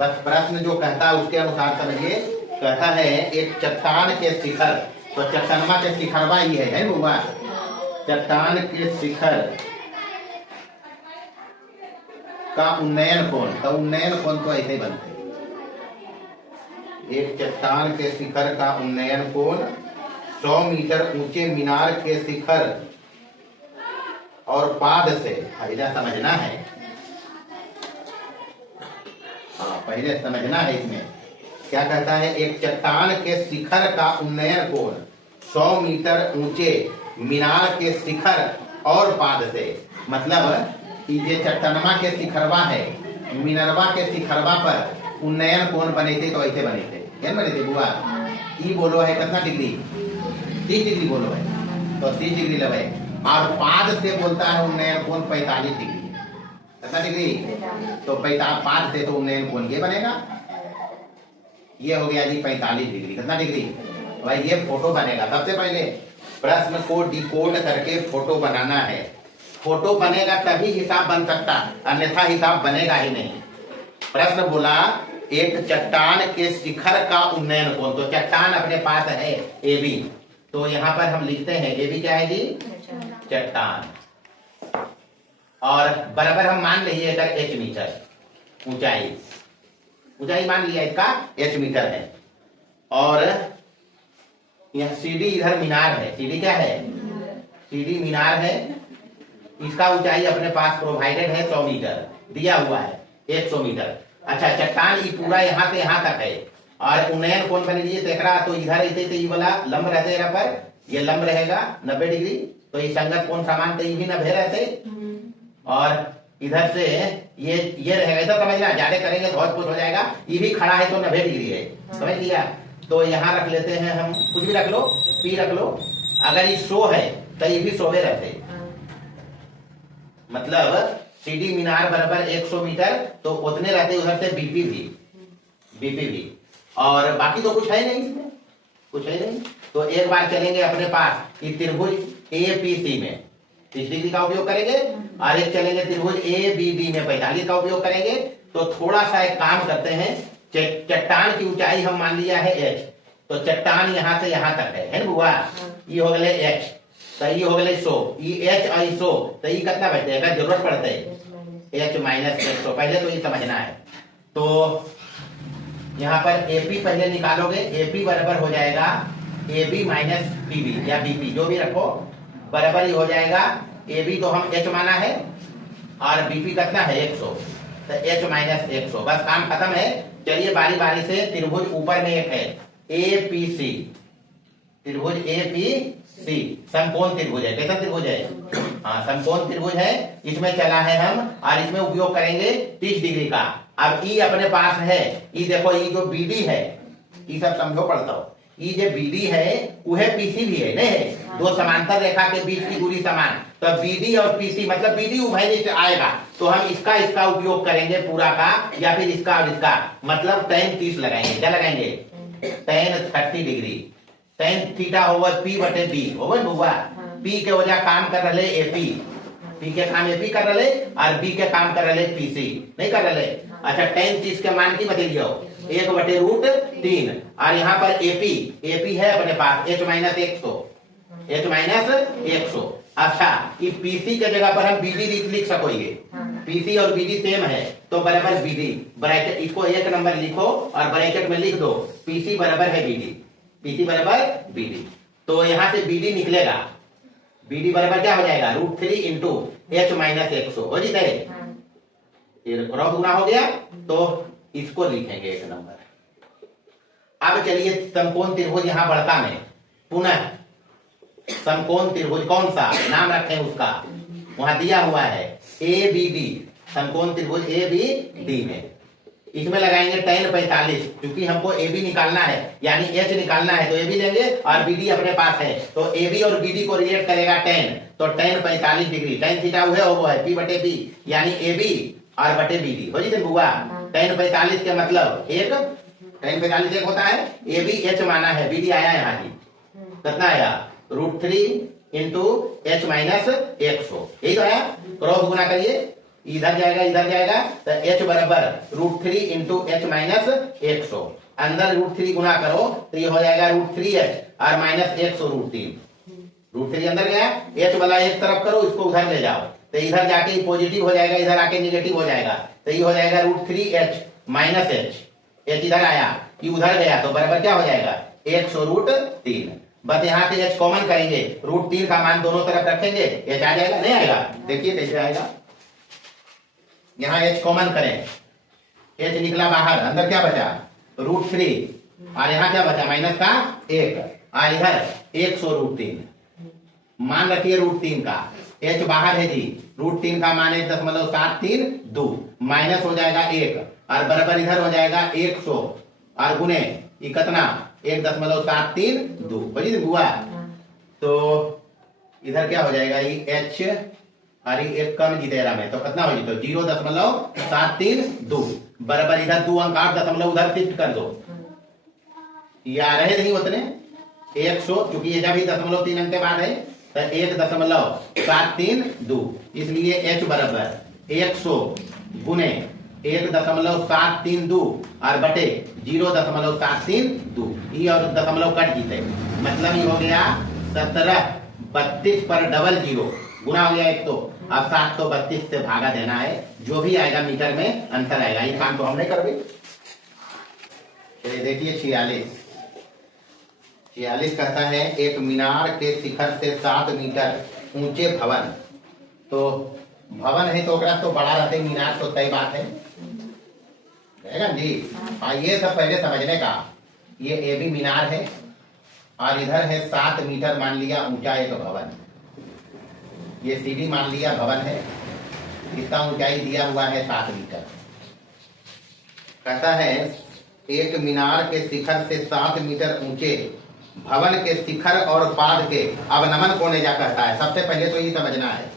बस प्रश्न जो कहता है उसके अनुसार समझिए। कहता है एक चट्टान के शिखर, तो चट्टानमा के शिखरवा ही है बुआ। चट्टान के शिखर का उन्नयन कोण, तो उन्नयन कोण तो ऐसे ही बनते हैं। एक चट्टान के शिखर का उन्नयन कोण 100 मीटर ऊंचे मीनार के शिखर और पाद से, पहले समझना है। हाँ, पहले समझना है इसमें क्या कहता है। एक चट्टान के शिखर का उन्नयन कोण 100 मीटर ऊंचे मीनार के शिखर और पाद से, मतलब ये चट्टानमा के शिखरवा है, मीनरवा के शिखरवा पर उन्नयन कोण बने थे, तो ऐसे बने थे। क्या बने थे बुआ? ई बोलो है कितना डिग्री? 30 डिग्री बोलो है, तो 30 डिग्री लगे। और पाद से बोलता है उन्नयन कोण 45 डिग्री। कितना डिग्री? तो 45 पाद से तो उन्नयन कोण ये बनेगा। ये हो गया जी 45 डिग्री। कितना डिग्री? भाई ये फोटो बनेगा। सबसे पहले प्रश्न को डिकोड करके फोटो बनाना है। फोटो बनेगा तभी हिसाब बन सकता, अन्यथा हिसाब बनेगा ही नहीं। प्रश्न बोला एक चट्टान के शिखर का उन्नयन कोण, तो चट्टान अपने पास है AB, तो यहाँ पर हम लिखते हैं AB क्या है जी? चट्टान। और बराबर हम मान लीजिए अगर H मीटर ऊंचाई, ऊंचाई मान लिया इसका H मीटर है। और यह CD इधर मीनार है। CD क्या है? CD मीनार है। इसका ऊंचाई अपने पास प्रोवाइडेड है 100 मीटर, दिया हुआ है 100 मीटर। अच्छा, चट्टान ये पूरा यहाँ से यहाँ तक है और उन्नयन कोण बन लीजिए तेकरा, तो इधर रहते तो ये वाला लंब रहते यहाँ पर, ये लंब रहेगा 90 डिग्री, तो ये संगत कोण समान तो ये भी 90 रहते। और इधर से ये रहेगा, ऐसा समझना, ज्यादा करेंगे तो बहुत कुछ हो जाएगा। ये भी खड़ा है तो 90 डिग्री है, समझ लिया। तो यहाँ रख लेते हैं हम, कुछ भी रख लो, P रख लो। अगर ये 100 है तो ये भी 100 रहते, मतलब CD मीनार बराबर 100 मीटर, तो उतने रहते। उधर से BP भी, और बाकी तो कुछ है नहीं इसमें, कुछ है नहीं। तो एक बार चलेंगे अपने पास ये त्रिभुज APC में 30 डिग्री का उपयोग करेंगे, और एक चलेंगे त्रिभुज ABD में 45 का उपयोग करेंगे। तो थोड़ा सा एक काम करते हैं, चट्टान की ऊंचाई हम मान लिया है H, तो चट्टान यहाँ से यहाँ तक है बुआ। ये हो गए H, तो ये हो गए 100, ये H और 100, तो ये कितना बचते हैं? अगर जरूरत पड़ते H माइनस 100, पहले तो ये समझना है। तो यहाँ पर AP पहले निकालोगे, AP बराबर हो जाएगा AB माइनस BB या BP, जो भी रखो बराबर ही हो जाएगा। AB तो हम H माना है और BP कितना है? 100, तो H माइनस 100, बस काम खत्म है। चलिए बारी बारी से, त्रिभुज ऊपर में एक है APC, त्रिभुज APC समकोण त्रिभुज है। कैसा त्रिभुज है? हाँ, समकोण त्रिभुज है। इसमें चला है हम, और इसमें उपयोग करेंगे 30 डिग्री का। अब E अपने पास है, ये देखो, ये जो BD है, ये सब समझो पढ़ता हो, ये जो BD है वह PC भी है, नहीं है? दो समांतर रेखा के बीच की दूरी समान, तो BD और PC मतलब BD उभयनिष्ठ आएगा, तो हम इसका उपयोग करेंगे पूरा का, या फिर इसका और इसका, मतलब tan 30 लगाएंगे। क्या लगाएंगे? tan 30 degree. tan theta over P बटे B होगा बुआ। P के वजह काम कर रहे AP, P के काम AP कर रहे, और B के काम कर रहे PC नहीं कर रहे। अच्छा, tan 30 के मान की बतलियो 1/√3, और यहाँ पर AP है अपने पास H माइनस 100। अच्छा, ये PC के जगह पर हम BD लिख सकोगे। PC और BD सेम है, तो बराबर BD ब्रैकेट, इसको 1 नंबर लिखो और ब्रैकेट में लिख दो PC बराबर है BD, PC बराबर BD। तो यहां से BD निकलेगा, BD बराबर क्या हो जाएगा, √3 इंटू H माइनस 100 हो जी तेरे, ये क्रॉस गुना हो गया, तो इसको लिखेंगे 1 नंबर। अब चलिए समकोण त्रिभुज यहां बढ़ता में, पुनः समकोण त्रिभुज कौन सा नाम रखें उसका, वहां दिया हुआ है ABD, समकोण त्रिभुज ABD में इसमें लगाएंगे tan 45, क्योंकि हमको AB निकालना है यानी H निकालना है, तो AB लेंगे और BD अपने पास है, तो AB और BD को रिलेट करेगा tan, तो tan 45 डिग्री, tan थीटा वो है P बटे B यानी AB और बटे BD हो जी बुआ। tan 45 के मतलब एक, tan 45 एक होता है, AB H माना है, BD आया यहाँ की, कितना आया √3 इंटू H माइनस 100, यही तो आया, क्रॉस गुना करिए, इधर जाएगा, तो H बराबर √3 इंटू H माइनस 100, अंदर √3 गुना करो तो ये हो जाएगा √3H और माइनस 100 √3 अंदर गया, H वाला एक तरफ करो, इसको उधर ले जाओ, तो इधर जाके पॉजिटिव हो जाएगा, इधर आके निगेटिव हो जाएगा, तो ये हो जाएगा √3H माइनस H इधर आया, ये उधर गया, तो बराबर क्या हो जाएगा 100 √3। बस यहाँ से H कॉमन करेंगे, √3 का मान दोनों तरफ रखेंगे, H आ जाएगा, नहीं आएगा, देखिए कैसे आएगा, यहाँ H कॉमन करें, H निकला बाहर, अंदर क्या बचा √3 और यहाँ क्या बचा माइनस का 1 और इधर 100 √3, मान रखिए √3 का, H बाहर है जी, √3 का मान 1.732 माइनस हो जाएगा 1 और बराबर इधर हो जाएगा 100 और गुने ये कितना 1.732 बड़ी हुआ, तो इधर क्या हो जाएगा ये H और एक कम जी तेरा में, तो कितना हो जी, तो 0.732 बराबर इधर 2 अंक 8 दशमलव उधर शिफ्ट कर दो, ये आ रहे नहीं उतने 100, क्योंकि ये जब ही 0.3 अंक के बाद है तो 1.732, इसलिए H बराबर 100 गुने 1.732 और बटे 0.732, ये और दशमलव कट जीते, मतलब ये हो गया 1732 पर डबल जीरो गुना हो गया एक, तो अब 732 से भागा देना है, जो भी आएगा मीटर में अंतर आएगा, ये काम तो हम नहीं करोगे। देखिए 46 कहता है एक मीनार के शिखर से 7 मीटर ऊंचे भवन, तो भवन है तो तो बड़ा रहते मीनार, तो तय बात है जी। ये सब पहले समझने का, ये AB मीनार है और इधर है 7 मीटर मान लिया ऊंचा एक भवन, ये CD मान लिया भवन है, इसका ऊंचाई दिया हुआ है 7 मीटर। कहता है एक मीनार के शिखर से 7 मीटर ऊंचे भवन के शिखर और पाद के अवनमन कोण जा कहता है। सबसे पहले तो ये समझना है,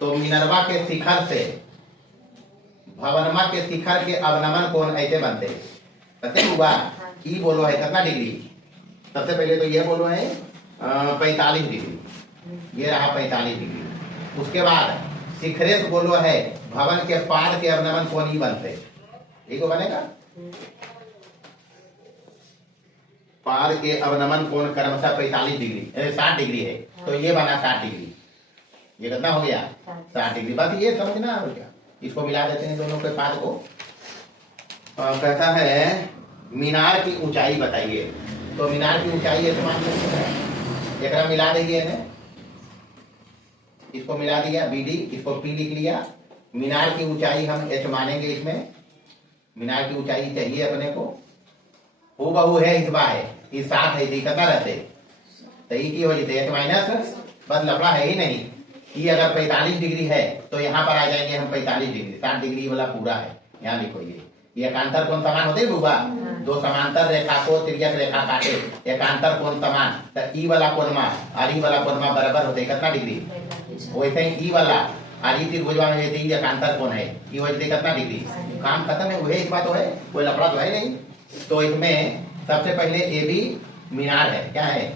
तो मिनरवा के शिखर से भवनमा के शिखर के अवनमन कोण ऐसे बनते हैं, हुआ ई बोलो है कितना डिग्री, सबसे पहले तो ये बोलो है 45 डिग्री, ये रहा 45 डिग्री। उसके बाद शिखरेश बोलो है भवन के पाद के अवनमन कोण ही बनते, ठीक बनेगा, पाद के अवनमन कोण क्रमशः 45 डिग्री 60 डिग्री है, तो ये बना 60 डिग्री, ये कितना हो गया 60 डिग्री। बस ये समझना और क्या, इसको मिला देते हैं दोनों के पाद को। कहता है मीनार की ऊंचाई बताइए, तो मीनार की ऊंचाई है मान एक मिला देंगे, इसको मिला दिया BD, इसको P लिख लिया, मीनार की ऊंचाई हम H मानेंगे, इसमें मीनार की ऊंचाई चाहिए अपने को, हो बहु है इतबा है, ये 7 है, कितना रहते तो ये की हो जाते H माइनस, बस लफड़ा है ही नहीं, ये अगर 45 डिग्री है तो यहाँ पर आ जाएंगे हम 45 डिग्री, 60 डिग्री वाला पूरा है, यहाँ लिखो ये एकांतर कोण समान होते हैं बुआ, दो समांतर रेखा को तिर्यक रेखा काटे, एकांतर कोण समान, तो ई वाला कोणमा और ई वाला कोणमा बराबर होते कितना डिग्री, वैसे ही ई वाला और ई त्रिभुजवा में यदि एकांतर कोण है, ई हो जाते कितना डिग्री, काम खत्म है, वही इस बात तो है, कोई लफड़ा तो है नहीं। तो इसमें सबसे पहले AB मीनार है, क्या है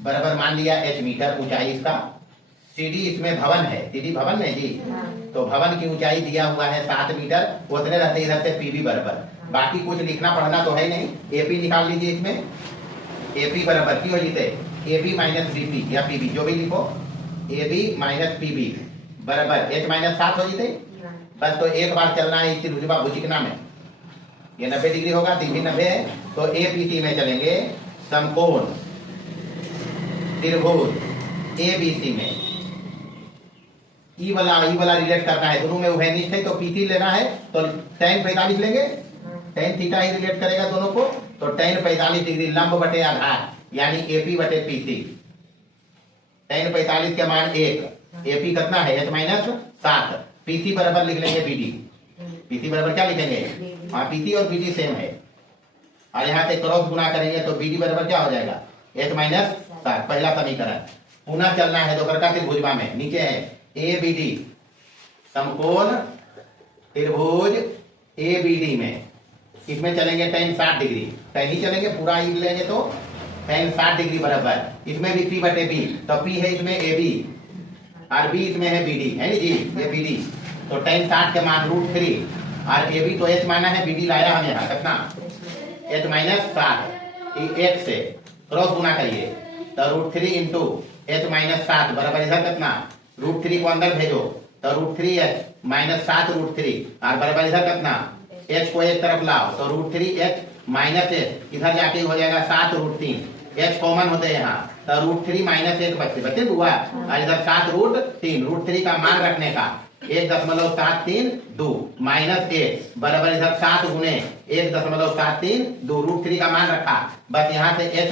बराबर मान लिया H मीटर ऊंचाई इसका, CD इसमें भवन है, CD भवन है जी, तो भवन की ऊंचाई दिया हुआ है 7 मीटर, उतने रहते इधर से PB बराबर, बाकी कुछ लिखना पढ़ना तो है नहीं, AP निकाल लीजिए, इसमें AP बराबर की हो जीते AB माइनस BP या PB जो भी लिखो, AB माइनस PB बराबर H माइनस 7 हो जीते, बस तो एक बार चलना है इस त्रिभुजवा भुजिकना में, ये 90 डिग्री होगा, 3 90 है, तो APC में चलेंगे, समकोण त्रिभुज एबीसी में ई वाला रिलेट करना है, दोनों में उभयनिष्ठ है तो पीसी लेना है, तो tan 45 लेंगे, tan थीटा ही रिलेट करेगा दोनों को, तो tan 45 डिग्री लंब बटे आधार यानी एपी बटे पीसी। tan 45 के मान 1, एपी कितना है h माइनस 7, पीसी बराबर लिख लेंगे बीडी। पीसी बराबर क्या लिखेंगे, हाँ पीसी और बीडी सेम है, और यहाँ से क्रॉस गुना करेंगे तो बीडी बराबर क्या हो जाएगा h माइनस 7, पहला समीकरण। पुनः चलना है दोपहर का त्रिभुजवा में, नीचे है ए बी डी, समकोण त्रिभुज ए बी डी में, इसमें चलेंगे tan 60 डिग्री, कहीं चलेंगे पूरा ही लेंगे तो tan 60 डिग्री बराबर, इसमें भी P बटे B, तो P है इसमें AB और B इसमें है BD, है नी जी, ये BD, तो tan 60 के मान √3 और AB तो H माना है, BD लाया हम यहाँ कितना H माइनस 7, 1 से क्रॉस गुना करिए तो √3 इंटू H माइनस 7 बराबर इधर कितना √3 को अंदर भेजो तो √3H माइनस 7 √3 और बराबर इधर कितना H को एक तरफ लाओ तो √3H माइनस H इधर जाके हो जाएगा 7 √3, H कॉमन होते हैं यहाँ तो √3 माइनस 1 बच्चे हुआ और इधर 7 √3, √3 का मान रखने का 1.732 माइनस 1 बराबर इधर 7 गुने 1.732, √3 का मान रखा, बस यहाँ से H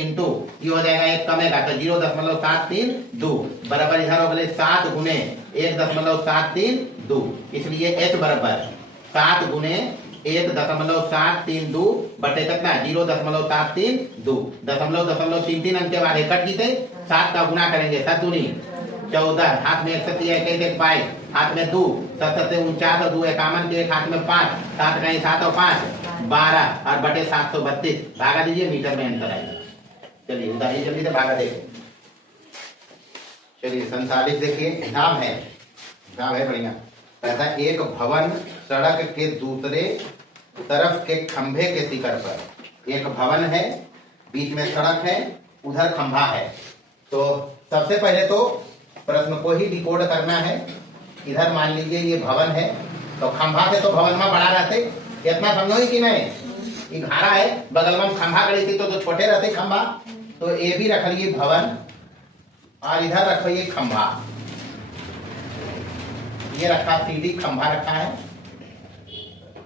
इंटू ये हो जाएगा 1 कमेगा तो 0.732 बराबर इधर हो गए 7 गुने 1.732, इसलिए H बराबर 7 गुने 1.732 बटे कितना 0.732, 0.33 अंक के बाद कट जीते, 7 का गुना करेंगे 7 दूनी 14, हाथ में 1 22, हाथ में 2 7 49 और 2 51 के, एक हाथ में 5, 7 कहीं 7 और 5 12 और बटे 732, भागा दीजिए मीटर में अंतर आएगा। चलिए उधर ही जल्दी से भागा देखिए, चलिए 47 देखिए, हिसाब है बढ़िया। ऐसा एक भवन सड़क के दूसरे तरफ के खंभे के शिखर पर, एक भवन है बीच में सड़क है उधर खंभा है, तो सबसे पहले तो प्रश्न को ही डिकोड करना है। इधर मान लीजिए ये भवन है तो खंभा से तो भवन में बड़ा रहते, इतना समझो कि नहीं, ये घारा है बगल में खंभा खड़ी थी तो छोटे रहते खंभा, तो ए भी रख लिए भवन और इधर रखिए खंभा, ये रखा सीधी खंभा रखा है।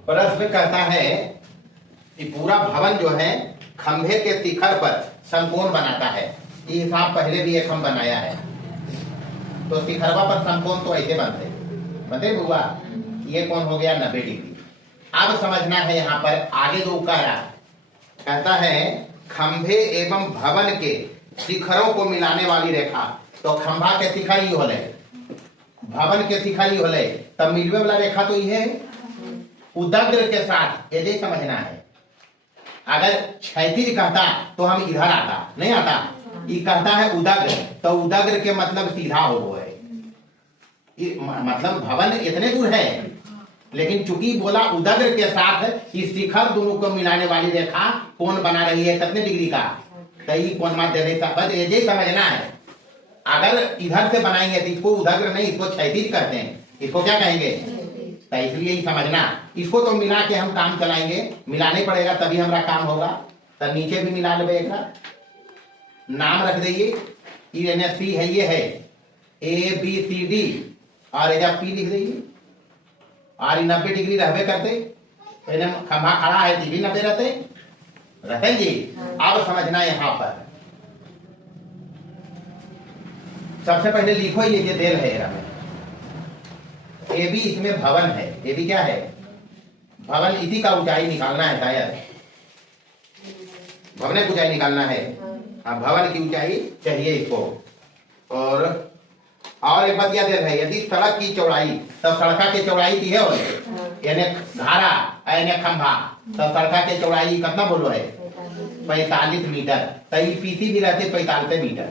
प्रश्न कहता है कि पूरा भवन जो है खंभे के शिखर पर समकोण बनाता है, ये हिसाब पहले भी एक हम बनाया है, तो शिखरवा पर समकोण तो ऐसे बनते बुआ, ये कोण हो गया 90 डिग्री। अब समझना है यहाँ पर आगे जो कह रहा कहता है खंभे एवं भवन के शिखरों को मिलाने वाली रेखा, तो खंभा के शिखर ही होले, भवन के शिखर ही होले, तब मिलवे वाला रेखा तो ये है उदग्र के साथ, ये समझना है। अगर क्षैतिज कहता तो हम इधर आता, नहीं आता, ये कहता है उदग्र, तो उदग्र के मतलब सीधा हो गए, मतलब भवन इतने दूर है, लेकिन चूंकि बोला उदग्र के साथ इस शिखर दोनों को मिलाने वाली रेखा कोण बना रही है कितने डिग्री का, तो ये कोण मत दे बस ये समझना है। अगर इधर से बनाएंगे तो इसको उदग्र नहीं, इसको क्षैतिज कहते हैं, इसको क्या कहेंगे, तो इसलिए ही समझना, इसको तो मिला के हम काम चलाएंगे, मिलाने पड़ेगा तभी हमारा काम होगा, तो नीचे भी मिला ले, नाम रख दीजिए, सी है ये है ABCD और एजा P लिख दीजिए, और 90 डिग्री रहबे करते, खंभा खड़ा है भी 90 रहते जी। अब समझना यहाँ पर सबसे पहले लिखो ये देल है AB, इसमें भवन है, AB क्या है भवन, इसी का ऊंचाई निकालना है, शायद भवन की ऊंचाई निकालना है, हाँ भवन की ऊंचाई चाहिए इसको। और एक बात याद है, यदि सड़क की चौड़ाई, तब सड़का के चौड़ाई की है यानी धारा यानी खंभा, तब सड़का के चौड़ाई कितना बोलो है 45 मीटर, तभी पीसी भी रहते 45 मीटर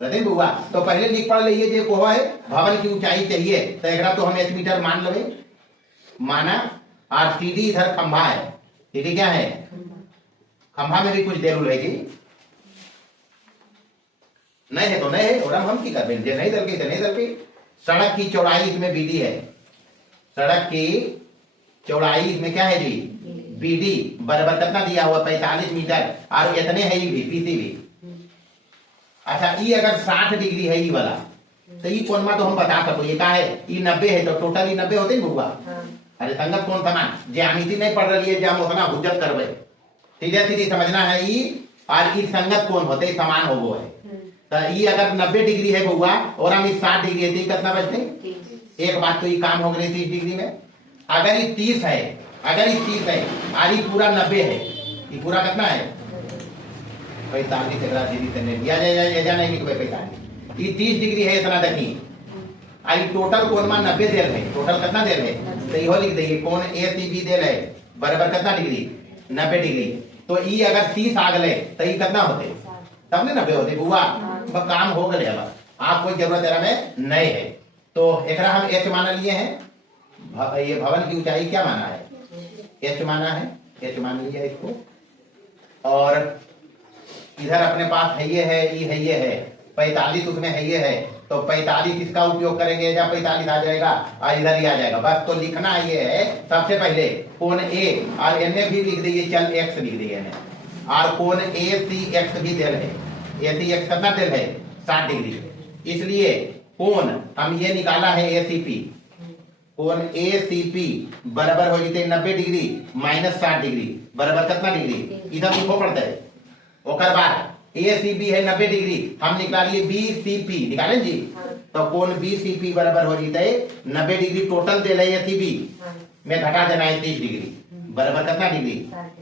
रहते बुआ, तो पहले लिख पढ़ लीजिए जो को है भवन की ऊंचाई चाहिए, तो एक तो हम H मीटर मान लेंगे, माना, और CD इधर खंभा है, CD क्या है खंभा में भी कुछ देर रहेगी, नहीं है तो नहीं है, और हम की कर नहीं दल के सड़क की चौड़ाई इसमें BD है, सड़क की चौड़ाई इसमें क्या है जी BD बराबर कितना दिया हुआ 45 मीटर, और इतने है ये भी PC भी, अच्छा ई अगर 60 डिग्री है ई वाला, तो ई कोण में तो हम बता सको ये का है, ई 90 है, तो टोटल ई 90 होते हैं बउआ। अरे संगत कौन समान ज्यामिति नहीं पढ़ रही है, जब उतना हुज्जत करवे, सीधे सीधी समझना है ई और ई संगत कौन होते समान होगो है। तो ई अगर 90 डिग्री है बउआ और हम 60 डिग्री है, तो कितना बचते, एक बात तो ये काम हो गई 30 डिग्री में। अगर ये 30 है, अगर ये 30 है और ये पूरा 90 है, ये पूरा कितना है 45 नहीं 45, ये 30 डिग्री है इतना देखिए, आई टोटल कोण में 90 देर है, टोटल कितना देर है, तो इहो लिख देंगे कोण ACB देर है बराबर कितना डिग्री 90 डिग्री। तो ई अगर 30 आ गए तो ये कितना होते, तब ने 90 होते बुआ, काम हो गए। अब आप कोई जरूरत है में नहीं है, तो एक हम H माना लिए हैं, ये भवन की ऊंचाई क्या माना है, H माना है, H मान लिया इसको। और इधर अपने पास है ये है, ये है 45 उसमें है ये है, तो 45 इसका उपयोग करेंगे, या 45 आ जाएगा और इधर ही आ जाएगा बस। तो लिखना ये है सबसे पहले कोण A और एने भी लिख दिए, चल X लिख दिए है, और कोण ACX भी दिल है, ACX कितना दिल है 60 डिग्री, इसलिए कोण हम ये निकाला है ACP, कोण ACP बराबर हो जाते 90 डिग्री माइनस 60 डिग्री बराबर कितना डिग्री, इधर लिखो पड़ता है। ओकर बाद ACB है 90 डिग्री, हम निकालिए BCP निकालें जी, तो कोण BCP बराबर हो जाता है 90 डिग्री, टोटल दे रही ACB में घटा देना है 30 डिग्री बराबर कितना डिग्री,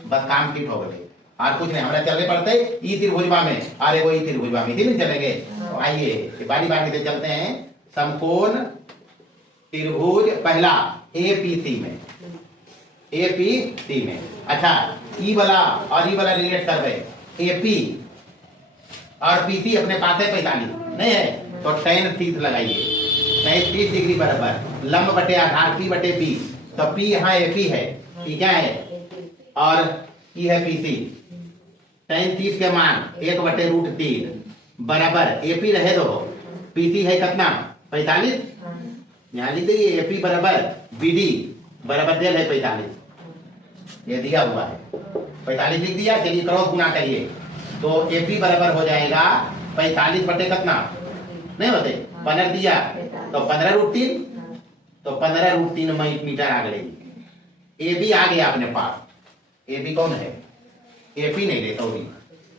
बस काम फिट हो गए और कुछ नहीं, हमारा चलने पड़ते ई त्रिभुजवा में, अरे वो ई त्रिभुजवा में नहीं चलेंगे। तो आइए बारी बारी से चलते हैं, समकोण त्रिभुज पहला APC में, APC में। अच्छा ई वाला और ई वाला रिलेट कर रहे, AP और PC अपने पास है 45 नहीं है, तो tan 30 लगाइए, tan 30 डिग्री बराबर लंब बटे आधार P बटे P, तो P यहाँ AP है, P क्या है और P है PC, tan 30 के मान 1/√3 बराबर AP रहे दो, PC है कितना 45, यहाँ लिख दिए AP बराबर BD बराबर दिया है 45, ये दिया हुआ है 45 लिख दिया, चलिए करो गुना करिए, तो AP बराबर हो जाएगा 45 बटे कितना नहीं होते 15 दिया, तो 15√3, तो 15√3 मीटर आ गई। AB आ गया अपने पास, AB कौन है, AP नहीं देता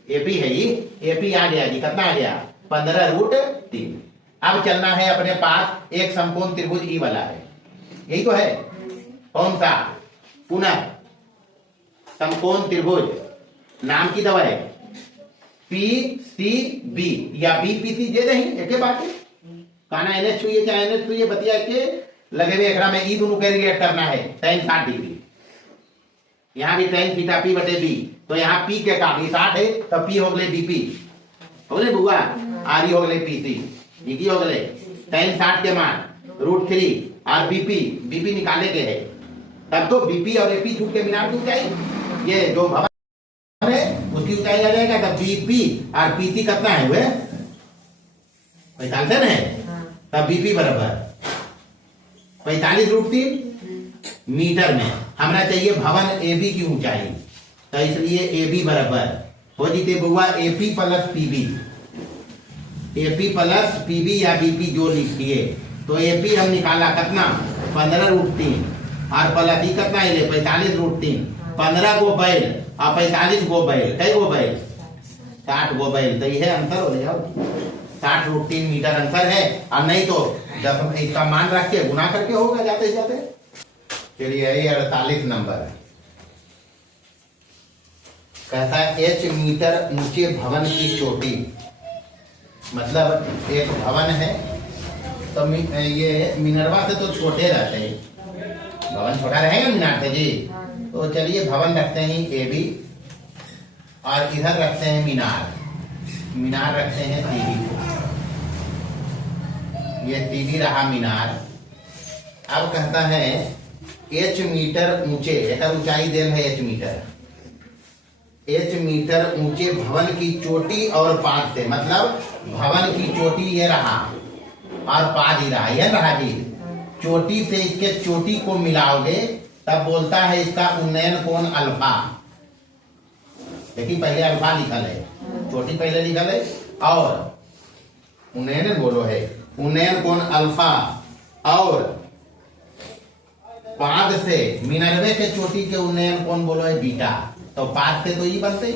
AP है ही, AP आ गया जी, कितना आ गया 15√3। अब चलना है अपने पास एक समकोण त्रिभुज ई वाला है, यही तो है, कौन सा, पुनः समकोण त्रिभुज, नाम की दवा है PCB या BPC जे नहीं एक बात है, काना NH छुए चाहे NH छुए बतिया के लगे हुए एकरा में ई दोनों के रिलेट करना है tan 60 डिग्री, यहाँ भी tan थीटा P बटे B, तो यहाँ P के काम 60 है, तो P हो गए BP हो गए बुआ, RE हो गए PC, की हो गए tan 60 के मान √3 और BP निकाले के है, तब तो BP और AP छूट के मीनार की ऊंचाई, ये जो भवन है उसकी ऊंचाई आ जाएगा, तब BP और PC कितना है वे 45 है, तब BP बराबर 45√3 मीटर में। हमारा चाहिए भवन AB की ऊंचाई, तो इसलिए AB बराबर हो जीते बुआ AP plus PB, AP plus PB या BP जो लिखिए, तो AP हम निकाला कितना 15√3 और प्लस ही कितना है 45√3, 15 गो बैल और 45 गो बैल, कई गो बैल 60 गो बैल, तो यह अंतर हो जाओ 60√3 मीटर अंतर है, और नहीं तो जब इसका मान रख के गुना करके होगा जाते जाते। चलिए ये 48 नंबर है, कहता है H मीटर ऊंचे भवन की चोटी, मतलब एक भवन है, तो ये मिनरवा से तो छोटे रहते हैं, भवन छोटा रहेगा मीनार से जी, तो चलिए भवन रखते हैं AB और इधर रखते हैं मीनार रखते हैं CD को, ये CD रहा मीनार। अब कहता है H मीटर ऊंचे, ऊंचाई देन है H मीटर ऊंचे भवन की चोटी और पाद से, मतलब भवन की चोटी ये रहा और पाद ही रहा, यह रहा जी, चोटी से इसके चोटी को मिलाओगे तब बोलता है इसका उन्नयन कोण अल्फा, लेकिन पहले अल्फा लिखल है, चोटी पहले लिखल है, और उन्नयन बोलो है, उन्नयन कोण अल्फा और पाद से मिनरवे के चोटी के उन्नयन कोण बोलो है बीटा। तो पाद से तो ये बनते,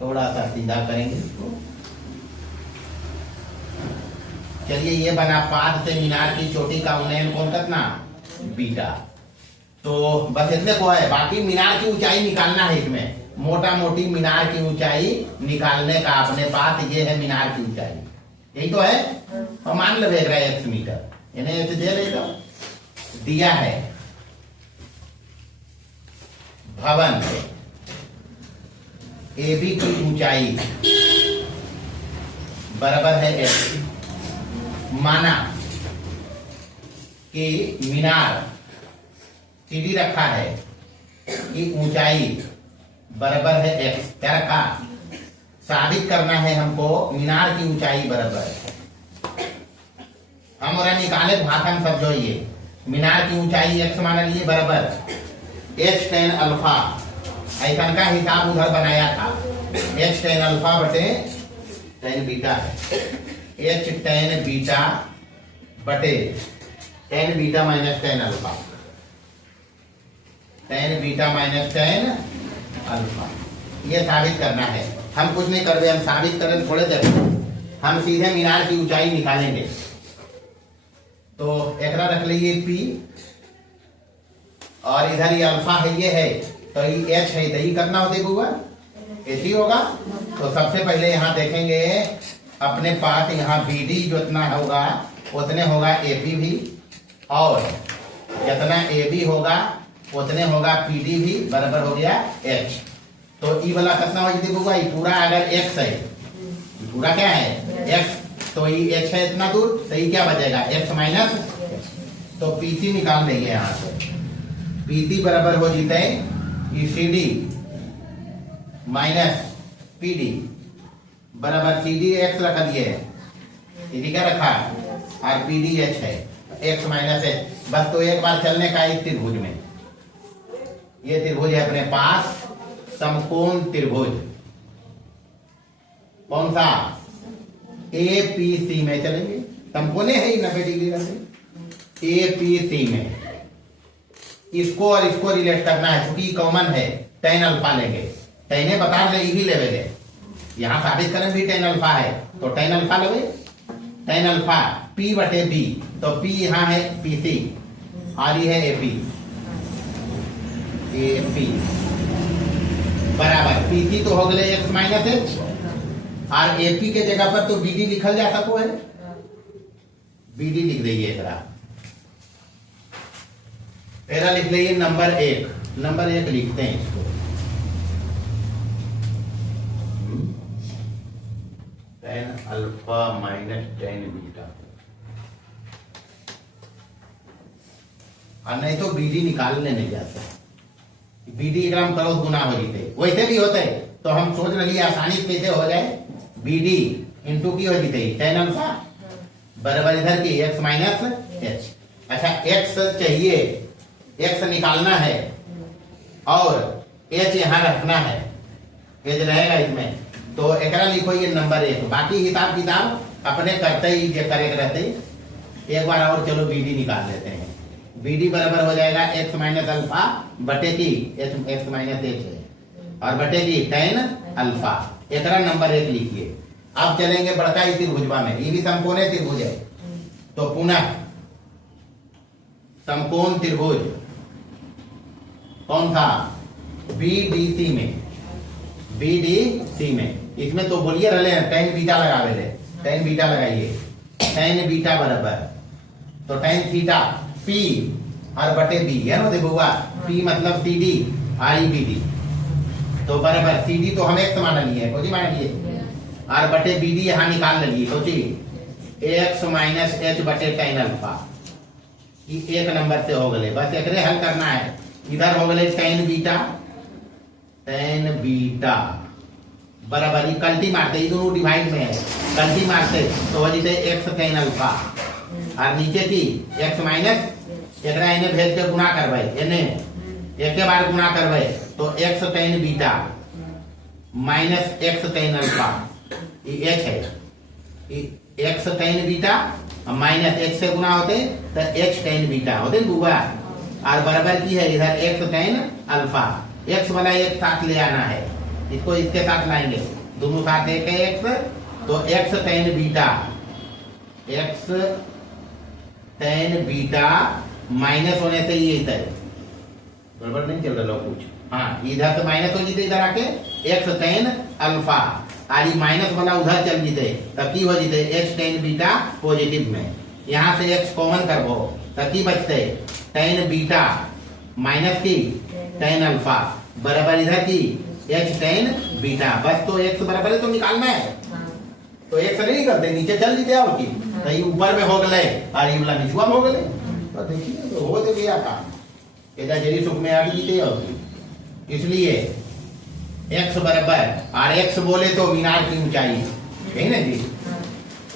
थोड़ा सा सीधा करेंगे इसको। चलिए ये बना, पाद से मीनार की चोटी का उन्नयन कोण कितना, बीटा। तो बस इतने को है, बाकी मीनार की ऊंचाई निकालना है इसमें, मोटा मोटी मीनार की ऊंचाई निकालने का अपने पास ये है मीनार की ऊंचाई, यही तो है। और मान लो x मीटर, इन्हें ऐसे दे रहे तो दिया है भवन AB की ऊंचाई बराबर है x, माना कि मीनार सीधी रखा है कि ऊंचाई बराबर है x। क्या रखा, साबित करना है हमको मीनार की ऊंचाई बराबर है। हम और निकाले भाषा में समझो, ये मीनार की ऊंचाई x मान लिए बराबर h tan अल्फा, ऐसा का हिसाब उधर बनाया था, h tan अल्फा बटे tan बीटा है, h tan बीटा बटे tan beta minus tan alpha, tan beta minus tan alpha. ये साबित करना है, हम कुछ नहीं कर रहे, हम साबित करें थोड़े देर, हम सीधे मीनार की ऊंचाई निकालेंगे। तो एकरा रख लीजिए P, और इधर ये अल्फा है, ये है तो ये H है, तो ये कितना हो देगा, H ही होगा। तो सबसे पहले यहाँ देखेंगे अपने पास यहाँ BD जितना होगा उतने होगा AP भी, और जितना AB होगा उतने होगा PD भी, बराबर हो गया H। तो ई वाला कितना हो देगा, ये पूरा अगर X है, पूरा क्या है X, तो ये H है इतना दूर, तो ये क्या बचेगा X माइनस, तो PC निकाल देंगे यहाँ से। PC बराबर हो जीते ये CD माइनस PD बराबर CD X रख दिए, CD क्या रखा और PD H है, X माइनस H। बस तो एक बार चलने का इस त्रिभुज में, ये त्रिभुज है अपने पास समकोण त्रिभुज, कौन सा, APC में चलेंगे, समकोणे है 90 डिग्री करके, APC में इसको और इसको रिलेट करना है, क्योंकि कॉमन है, tan अल्फा लेंगे, tan बता रहे ही लेंगे, यहाँ साबित करें भी tan अल्फा है, तो tan अल्फा लेंगे, tan अल्फा P बटे B, तो P यहाँ है PC और ये है AP, AP बराबर PC तो हो गए x माइनस H, और AP के जगह पर तो BD लिखल जा सको है, BD लिख देंगे एरा लिख लीजिए नंबर 1 लिखते हैं इसको, tan alpha minus tan beta, और नहीं तो BD निकालने नहीं जाता, BD ग्राम करो गुना हो जीते, वैसे भी होते है, तो हम सोच रही आसानी से कैसे हो जाए, BD इंटू की हो जीते tan अल्फा बराबर इधर की x माइनस H। अच्छा x चाहिए, x निकालना है और h यहाँ रखना है, h रहेगा इसमें, तो एकरा लिखो ये नंबर 1, बाकी हिसाब किताब अपने करते ही ये करेक्ट रहते। एक बार और चलो BD निकाल लेते हैं, BD बराबर हो जाएगा x माइनस अल्फा बटे की x माइनस H है, और बटे की tan अल्फा, एकरा नंबर 1 लिखिए। अब चलेंगे बड़का ही त्रिभुजवा में, ये भी समकोण त्रिभुज है, तो पुनः समकोण त्रिभुज कौन था, BDC में, इसमें तो बोलिए रहे tan बीटा लगावे ले, tan बीटा लगाइए, tan बीटा बराबर तो tan थीटा P और बटे B है ना, देखो P मतलब CD और BD, तो बराबर CD तो हम x मान लिए, कोई मान लिए, और बटे BD यहाँ निकाल लिए, सोचिए x माइनस H बटे tan अल्फा, ये एक नंबर से हो गए, बस एक हल करना है। इधर हो गए tan बीटा बराबर ये कल्टी मारते, ये दोनों डिवाइड में है, कल्टी मारते तो हो जाते x tan अल्फा, और नीचे की x माइनस एकरा इन्हें भेज के गुना करवाए, इन्हें एक के बार गुना करवाए तो x tan beta minus x tan alpha, ये h है, x tan beta minus x से गुना होते तो एक्स टेन बीटा होते बुआ, और बराबर की है इधर एक्स टेन अल्फा। एक्स वाला एक साथ ले आना है, इसको इसके साथ लाएंगे, दोनों साथ एक है एक्स, तो x tan beta, x tan beta minus होने से ये इधर बराबर नहीं चल रहा कुछ, हाँ इधर से माइनस हो जीते, इधर आके एक्स टेन अल्फा, और माइनस वाला उधर चल जीते, तब की हो जीते एक्स टेन बीटा पॉजिटिव में, यहाँ से एक्स कॉमन करबो तब की बचते टेन बीटा माइनस की टेन अल्फा बराबर इधर की एक्स टेन बीटा, बस तो एक्स बराबर है तो निकालना है, तो एक्स नहीं निकलते नीचे चल जीते, और की तो ये ऊपर में हो गए और ये वाला निचुआ हो गए, तो देखिए तो हो तो गया था इधर जरी सुख में आ जीते, और इसलिए एक्स बराबर, और एक्स बोले तो मीनार की ऊंचाई है ना जी,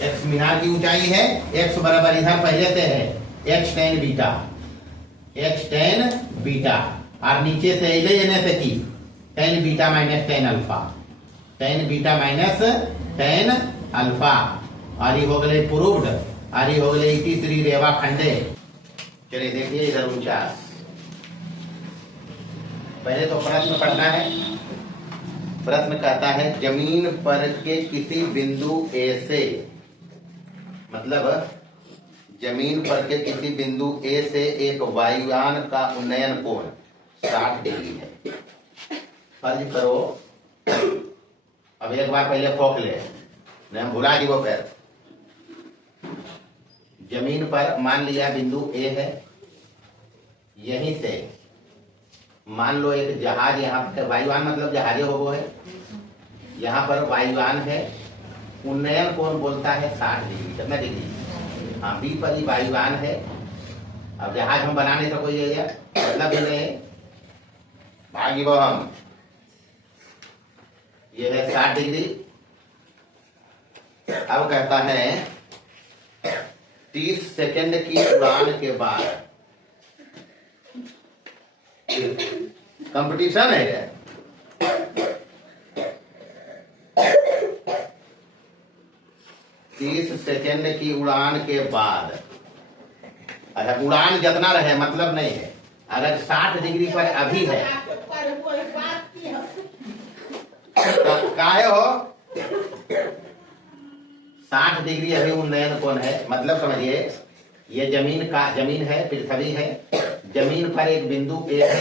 एक्स मीनार की ऊंचाई है, एक्स बराबर इधर पहले से है x tan beta, x tan beta, और नीचे से ले जाने से की tan beta minus tan alpha, tan beta minus tan alpha, और ये हो गए प्रूव्ड, और ये हो गए तीसरी रेवा खंडे। चलिए देखिए इधर ऊंचा, पहले तो प्रश्न पढ़ना है। प्रश्न कहता है जमीन पर के किसी बिंदु ए से, मतलब जमीन पर के किसी बिंदु ए से एक वायुयान का उन्नयन कोण 60 डिग्री है। फर्ज करो, अब एक बार पहले फोक ले, नहीं भुला दी वो पैर। जमीन पर मान लिया बिंदु ए है, यहीं से मान लो एक जहाज, यहाँ पर वायुयान मतलब जहाज हो वो है, यहाँ पर वायुयान है, उन्नयन कोण बोलता है 60 डिग्री, कितना डिग्री, हाँ बी पर ही वायुयान है। अब जहाज हम बनाने से कोई मतलब ही नहीं, भागी वो हम, ये है 60 डिग्री। अब कहता है 30 सेकंड की उड़ान के बाद, कंपटीशन है ये, सेकंड की उड़ान के बाद, अच्छा उड़ान जितना रहे मतलब नहीं है, अगर 60 डिग्री पर अभी है, काहे हो 60 डिग्री अभी उन्नयन कोण है, मतलब समझिए ये जमीन है, पृथ्वी है, जमीन पर एक बिंदु ए है,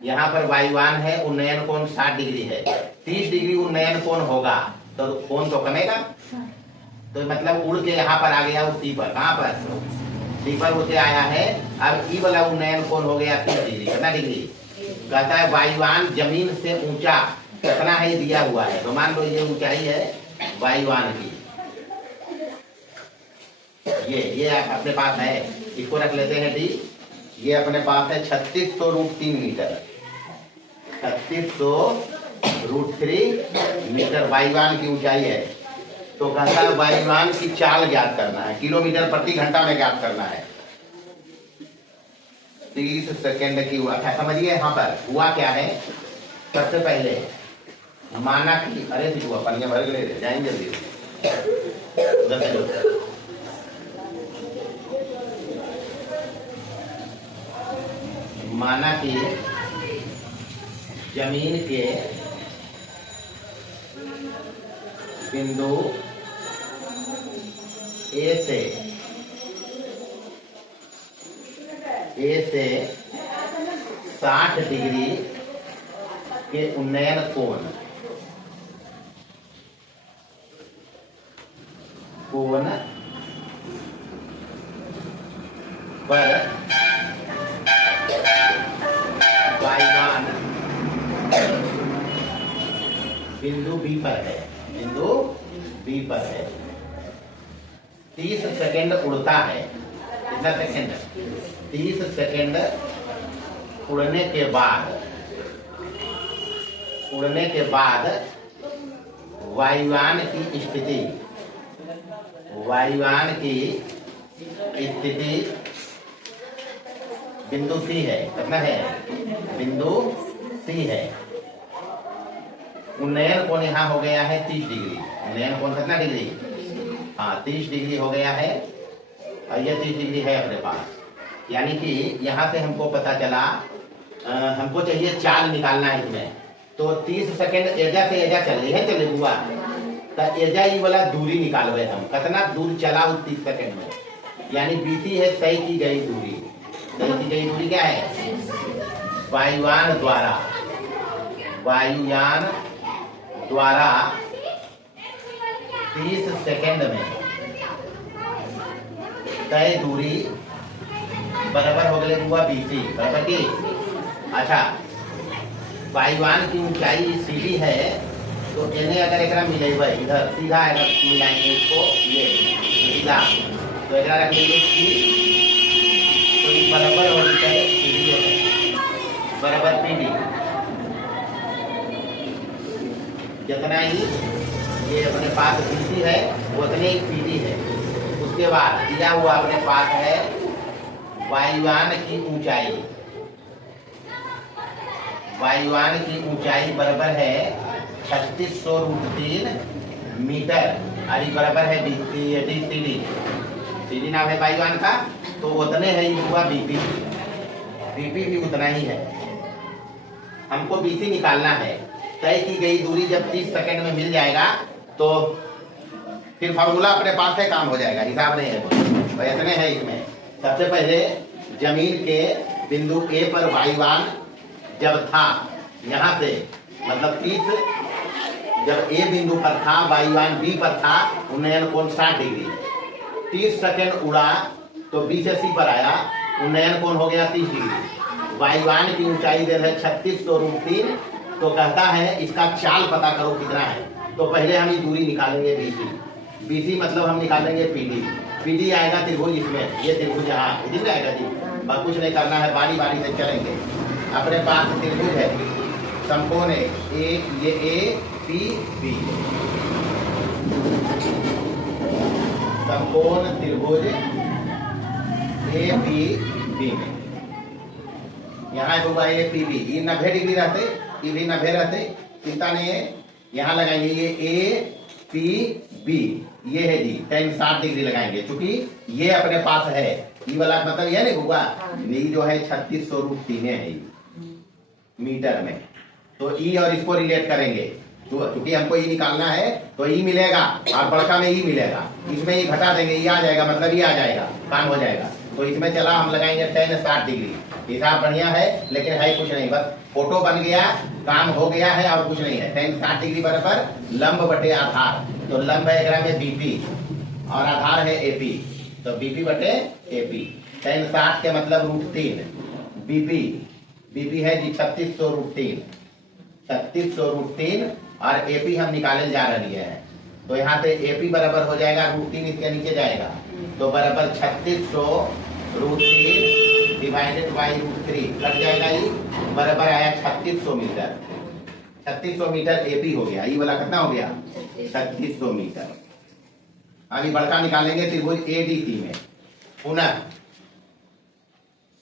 यहाँ पर वायुयान है, उन्नयन कोण 60 डिग्री है, 30 डिग्री उन्नयन कोण होगा तो कोण तो कमेगा, तो मतलब उड़ के यहाँ पर आ गया उस सी पर, कहाँ पर सी पर उड़ के आया है। अब ई वाला उन्नयन कोण हो गया 30 डिग्री, कितना डिग्री, कहता है वायुयान जमीन से ऊंचा कितना है दिया हुआ है, तो मान लो ये ऊंचाई है वायुयान की, ये अपने पास है, इसको रख लेते हैं डी, ये अपने पास है 3600√3 मीटर, 3600√3 मीटर वायुयान की ऊंचाई है। तो कहता है वायुयान की चाल ज्ञात करना है, किलोमीटर प्रति घंटा में ज्ञात करना है। 30 सेकंड की हुआ, क्या समझिए यहाँ पर हुआ क्या है, सबसे पहले माना कि अरे हुआ पन्ने भर ले जाएंगे जल्दी उधर, माना कि जमीन के बिंदु ए से 60 डिग्री के उन्नयन कोण पर वायुयान बिंदु बी पर है, बिंदु बी पर है, 30 सेकंड उड़ता है, कितना सेकंड, 30 सेकंड उड़ने के बाद वायुयान की स्थिति बिंदु सी है, कितना है, बिंदु सी है, उन्नयन कोण यहाँ हो गया है 30 डिग्री, उन्नयन कोण कितना डिग्री हाँ 30 डिग्री हो गया है और ये 30 डिग्री है अपने पास। यानी कि यहाँ से हमको पता चला, हमको चाहिए चाल निकालना है इसमें। तो 30 सेकेंड एजा से एजा चल रही है, चले हुआ तो एजा ही वाला दूरी निकालवे हम, कितना दूर चला उस 30 सेकेंड में। यानी बीती है तय की गई दूरी। तय की गई दूरी क्या है? वायुयान द्वारा 30 सेकेंड में तय दूरी बराबर हो गए हुआ बीसी बराबर की। अच्छा, वायुयान की ऊंचाई सीधी है तो इन्हें अगर एक मिलेगा इधर सीधा अगर मिलाएंगे इसको, ये सीधा तो एक रख लेंगे तो बराबर हो जाए सीधी है बराबर पीडी। जितना ही ये अपने पास बीसी है उतने ही पीडी है। उसके बाद दिया हुआ अपने पास है वायुयान की ऊंचाई। वायुयान की ऊंचाई बराबर है 3603 मीटर और ये बराबर है सीडी नाम है वायुयान का। तो उतने है हुआ बीपी, बीपी भी उतना ही है। हमको बीसी निकालना है। तय की गई दूरी जब 30 सेकंड में मिल जाएगा तो फिर फॉर्मूला अपने पास है, काम हो जाएगा, हिसाब नहीं है तो इतने है इसमें। सबसे पहले जमीन के बिंदु ए पर वायुयान जब था, यहाँ से मतलब 30, जब ए बिंदु पर था वायुयान बी पर था, उन्नयन कोण 60 डिग्री। 30 सेकंड उड़ा तो बी से सी पर आया, उन्नयन कोण हो गया 30 डिग्री। वायुयान की ऊंचाई दे है 3603। तो कहता है इसका चाल पता करो कितना है। तो पहले हम ये दूरी निकालेंगे बीसी। बीसी मतलब हम निकालेंगे पीडी। पीडी आएगा त्रिभुज इसमें, ये त्रिभुज यहाँ इधर आएगा जी। बस कुछ नहीं करना है, बारी बारी से चलेंगे। अपने पास त्रिभुज है, समकोण है ये ए पी बी, समकोण त्रिभुज ए पी बी में यहाँ होगा ए पी बी। ये 90 डिग्री रहते, ये भी 90 रहते, चिंता नहीं है। यहाँ लगाएंगे ये ए पी बी, ये है जी tan 60 डिग्री लगाएंगे, क्योंकि ये अपने पास है। ये वाला मतलब ये नहीं होगा, ये जो है 3603 है मीटर में। तो ई और इसको रिलेट करेंगे, तो क्योंकि हमको ई निकालना है तो ई मिलेगा और बड़का में ई मिलेगा, इसमें ई घटा देंगे, ई आ जाएगा मतलब ई आ जाएगा, काम हो जाएगा। तो इसमें चला हम लगाएंगे tan 60 डिग्री। हिसाब बढ़िया है लेकिन है कुछ नहीं, बस फोटो बन गया, काम हो गया है और कुछ नहीं है। tan 60 डिग्री बराबर लंब बटे आधार। तो लंब है एक में बीपी और आधार है एपी, तो बीपी बटे एपी। tan 60 के मतलब √3 बीपी, बीपी है जी 3603, 3603 और एपी हम निकाले जा रही है। तो यहाँ पे एपी बराबर हो जाएगा √3, इसके नीचे जाएगा तो बराबर 3600√3 डिवाइडेड बाई √3 कट जाएगा। ये बराबर आया 3600 मीटर। 3600 मीटर एपी हो गया। ये वाला कितना हो गया? 3600 मीटर। अभी बड़का निकालेंगे त्रिभुज एडीसी में। पुनः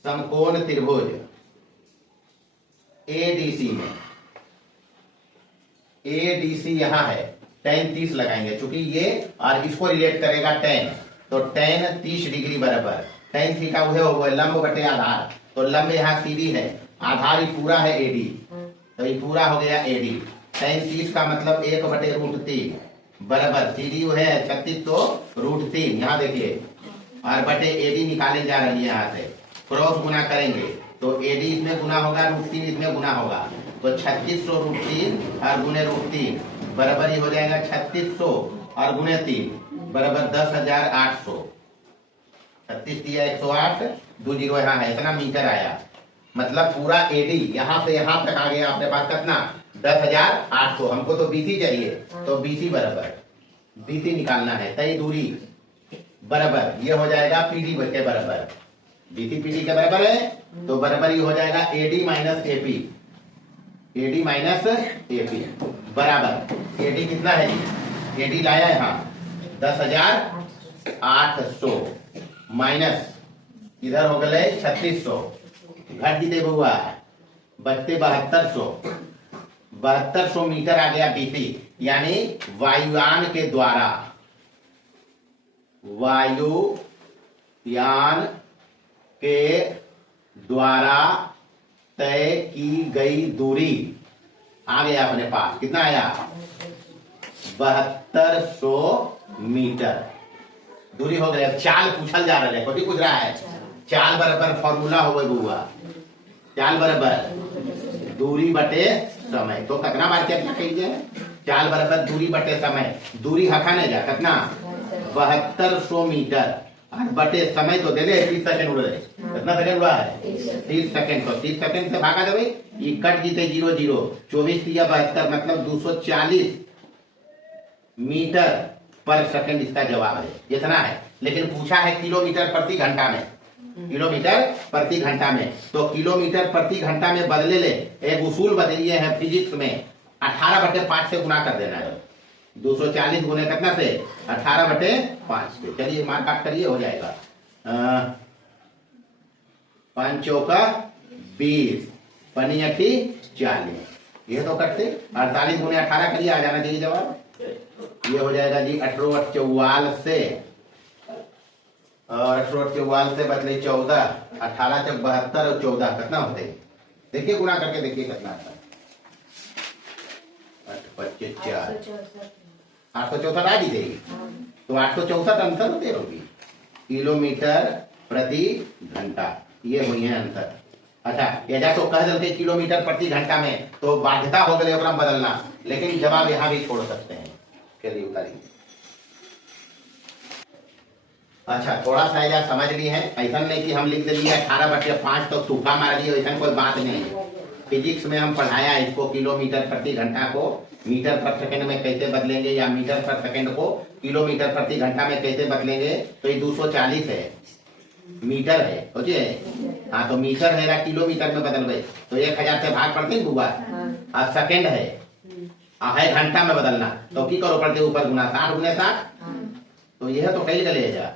समकोण त्रिभुज एडीसी में, एडीसी यहाँ है, tan 30 लगाएंगे क्योंकि ये और इसको रिलेट करेगा tan, तो tan 30 डिग्री बराबर tan थीटा हुए हो गए लंब बटे आधार। तो लंब यहाँ सीधी है, आधार ही पूरा है एडी, तो ये पूरा हो गया एडी। tan 30 का मतलब 1 बटे √3 बराबर सीधी है 3600√3, यहाँ देखिए, और बटे एडी निकाले जा रही है। यहाँ से क्रॉस गुना करेंगे तो एडी इसमें गुना होगा, √3 इसमें गुना होगा, तो 3600√3 और गुने √3 बराबर ही हो जाएगा 3600 और गुने 3 बराबर 10,800। 36 दिया 108, 20 यहाँ है, इतना मीटर आया। मतलब पूरा एडी यहाँ से यहाँ तक आ गया अपने पास कितना? 10,800। हमको तो बीसी चाहिए, तो बीसी बराबर बीसी निकालना है। तय दूरी बराबर ये हो जाएगा पीडी के बराबर, बीसी पीडी के बराबर है, तो बराबर ही हो जाएगा AD minus AP, AD minus AP बराबर एडी कितना है? एडी लाया यहाँ 10,800 माइनस इधर हो गए 3600, घट जीते हुआ बचते 7200, 7200 मीटर आ गया बीसी। यानी वायुयान के द्वारा वायुयान के द्वारा तय की गई दूरी आ गया अपने पास। कितना आया? 7200 मीटर दूरी हो गया। चाल पूछल जा रहा है, कथी पूछ रहा है? चाल बराबर फॉर्मूला हो गई बुआ, चाल बराबर दूरी बटे समय। तो कितना बार क्या कीजिए? चाल बराबर दूरी बटे समय। दूरी हखाने जा कितना? 7200 मीटर और बटे समय तो दे दे 30 सेकंड उड़ रहे। कितना सेकंड हुआ है? 30 सेकंड। तो 30 सेकंड से भागा देवे, ये कट जीते 0 0, 24 या 72 मतलब 240 मीटर पर सेकंड इसका जवाब है। इतना है, लेकिन पूछा है किलोमीटर प्रति घंटा में। किलोमीटर प्रति घंटा में, तो किलोमीटर प्रति घंटा में बदले ले एक उसूल बदलिए है फिजिक्स में, 18/5 से गुना कर देना है। 240 गुने कितना से? 18/5 से। चलिए मार काट करिए, हो जाएगा 5 चौका 20, पनी 8 40। ये तो कटते 48 गुने 18 करिए, आ जाना चाहिए जवाब। ये हो जाएगा जी 18 44 से, और 18 44 से बदले 14, 18 से 72 और 14 कितना होते हैं? देखिए गुना करके देखिए कितना आता है। 864 आ दी देगी, तो 864 आंसर होते होगी। किलोमीटर प्रति घंटा ये हुई है आंसर। अच्छा, यदि तो कह देते किलोमीटर प्रति घंटा में तो बाध्यता हो गई ओकरा बदलना, लेकिन जवाब यहाँ भी छोड़ सकते हैं। चलिए उतारिए। अच्छा, थोड़ा सा या समझ ली है, ऐसा नहीं कि हम लिख दिए 18/5 तो सूखा मार दिए, ऐसा कोई बात नहीं है। फिजिक्स में हम पढ़ाया इसको, किलोमीटर प्रति घंटा को मीटर पर सेकंड में कैसे बदलेंगे, या मीटर पर सेकंड को किलोमीटर प्रति घंटा में कैसे बदलेंगे। तो ये 240 है, मीटर है, सोचिए। हाँ, तो मीटर है ना, किलोमीटर में बदल गए तो 1000 से भाग पड़ते हैं बुआ। और सेकंड है घंटा में बदलना, तो की करो पड़ते ऊपर गुना 60 गुने 60, तो यह तो कहीं गले जा।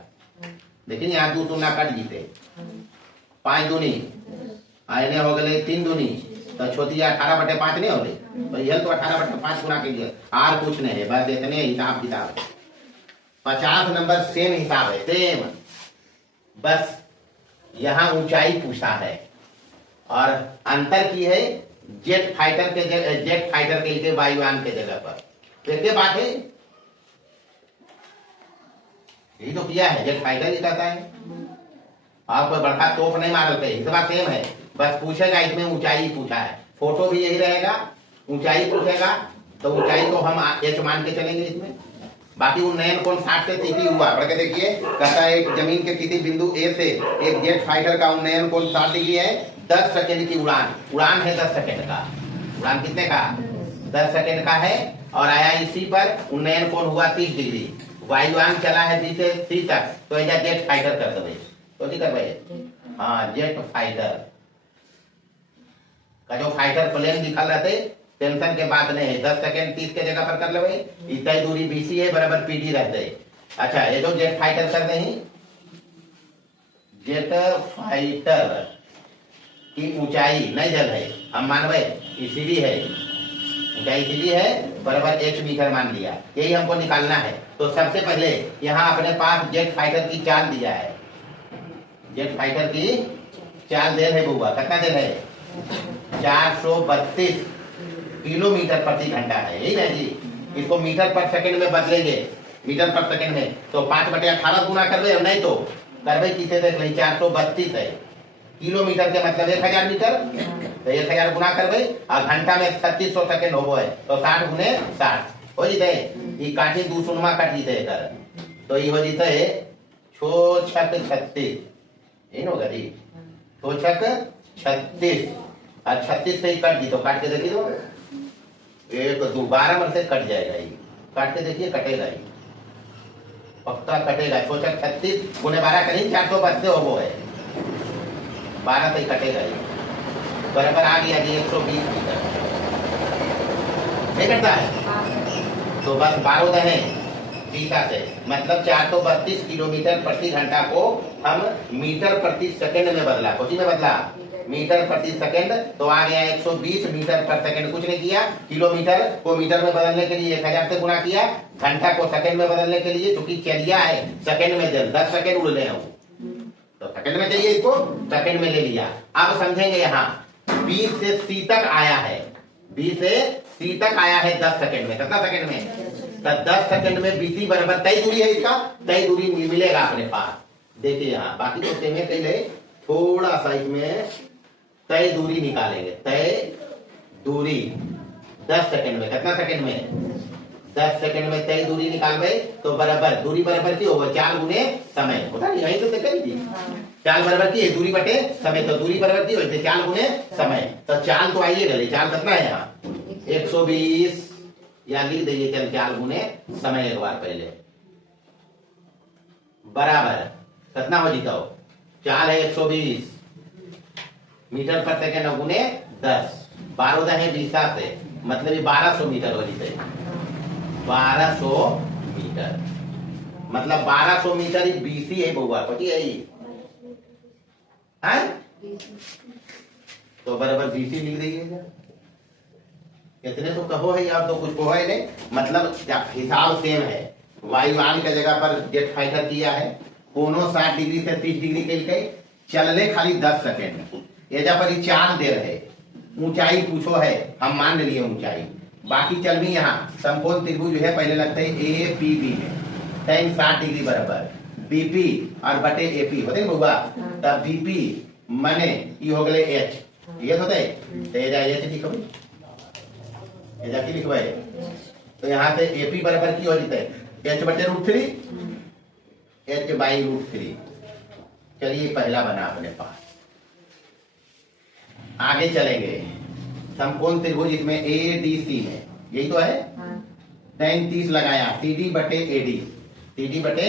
लेकिन यहाँ 2 शून्य कट जीते, 5 दूनी आने हो गए 3 दूनी, तो छोटी 18/5 नहीं हो गई, तो यह तो 18/5 गुना कीजिए। आर कुछ नहीं है, बस इतने हिसाब किताब है। 50 नंबर सेम हिसाब है, सेम, बस यहाँ ऊंचाई पूछा है और अंतर की है जेट फाइटर के वायुयान के जगह पर। तो एक बात है, यही तो किया है, जेट फाइटर ही कहता है। आप कोई बड़का तोप नहीं मारल पे, इस बात सेम है, बस पूछेगा इसमें ऊंचाई पूछा है। फोटो भी यही रहेगा, ऊंचाई पूछेगा तो ऊंचाई को हम एच मान के चलेंगे इसमें। बाकी उन्नयन कोण 60 से 30 हुआ, पढ़ के देखिए। कहता है एक जमीन के किसी बिंदु ए से एक जेट फाइटर का उन्नयन कोण 60 डिग्री है, 10 सेकंड की उड़ान है 10 सेकंड का। उड़ान कितने का? 10 सेकंड का है, और आया इसी पर उन्नयन कोण हुआ 30 डिग्री। वायुयान चला है बी से सी तक, तो ऐसा जेट फाइटर कर दे, तो नहीं कर भाई। हाँ, जेट फाइटर का जो फाइटर प्लेन दिखल रहते, टेंशन के बात नहीं है। 10 सेकंड 30 के जगह पर कर ले, इतना दूरी बीसी है बराबर पीडी रहते। अच्छा, ये जो जेट फाइटर कर नहीं, जेट फाइटर की ऊंचाई नहीं जल है, हम मानवे सीढ़ी है, ऊंचाई सीढ़ी है बराबर h मीटर मान लिया, यही हमको निकालना है। तो सबसे पहले यहाँ अपने पास जेट फाइटर की चाल दिया है, जेट फाइटर की चाल दे है बुआ, कितना दे है? 432 किलोमीटर प्रति घंटा है, यही ना जी। इसको मीटर पर सेकंड में बदलेंगे, मीटर पर सेकंड में, तो 5/18 गुना करवे, नहीं तो करवे किसे देख ली, 432 है। किलोमीटर के मतलब 1000 मीटर, तो 1000 गुना करवे, और घंटा में 3600 सेकंड हो गए, तो 60 गुने 60 हो जीते। ये काटी 2 शून्य कट जीते कर, तो ये हो जीते 6 छक 36, यही होगा जी, 6 छक 36, और 36 से ही कट दी, तो काट के देखिए, तो 1 2 12 में से कट जाएगा। ये काट के देखिए, कटेगा, ये पक्का कटेगा। 6 छक 36 गुने 12 कहीं 432 हो वो है, 12 से ही कटेगा, ये बराबर आ गया जी 120 मीटर, नहीं कटता है। तो बस 12 दहे 30 से मतलब 432 किलोमीटर प्रति घंटा को हम मीटर प्रति सेकंड में बदला, कोची में बदला, मीटर प्रति सेकंड, तो आ गया 120 मीटर पर सेकंड। कुछ नहीं किया, किलोमीटर को मीटर में बदलने के लिए 1000 से गुणा किया, घंटा को सेकंड में बदलने के लिए चूंकि चलिया है सेकंड में 10 सेकंड उड़ रहे हैं तो सेकंड में चाहिए, इसको सेकंड में ले लिया। अब समझेंगे यहाँ B से C तक आया है, B से C तक आया है 10 सेकंड में। कितना सेकंड में? तो 10 सेकंड में BC बराबर तय दूरी है, इसका तय दूरी मिलेगा अपने पास। देखिए यहाँ बाकी तो सेम है, पहले थोड़ा सा इसमें तय दूरी निकालेंगे। तय दूरी 10 सेकंड में, कितना सेकंड में? 10 सेकंड में तय दूरी निकालबे तो बराबर दूरी बराबर की होगा 4 गुने समय होता है, यही तो सेकंड की 4 बराबर की है दूरी बटे समय, तो दूरी बराबर की होती है 4 गुने समय। तो 4 तो आइए गले, 4 कितना है यहाँ? 120, या लिख दीजिए चल 4 गुने समय एक बार पहले, बराबर कितना हो जीता हो? 4 है 120 मीटर पर सेकंड गुने 10, 12 है 20 से, मतलब 1200 मीटर हो जीते। 1200 मीटर मतलब 1200 मीटर ही BC है बउआ, पति है ये है? तो बराबर BC लिख दीजिएगा। इतने तो कहो है यार, तो कुछ कहो है नहीं, मतलब हिसाब सेम है। वायुयान के जगह पर जेट फाइटर किया है, कोनो 60 डिग्री से 30 डिग्री के लिए चलने खाली 10 सेकेंड। ये जब पर चांद दे रहे, ऊंचाई पूछो है, हम मान लिए ऊंचाई, बाकी चल भी यहाँ समकोण त्रिभुज है, पहले लगते है APB में tan 60 डिग्री बराबर BP और बटे AP होते बउआ, तब BP मने ये हो गए H, ये होते तो H लिखो, लिखवाए तो यहाँ से AP बराबर की हो जाते H बटे √3, H बाई √3। चलिए पहला बना अपने पास। आगे चलेंगे समकोण त्रिभुज इसमें ADC में, यही तो है, tan 30 लगाया CD बटे AD, CD बटे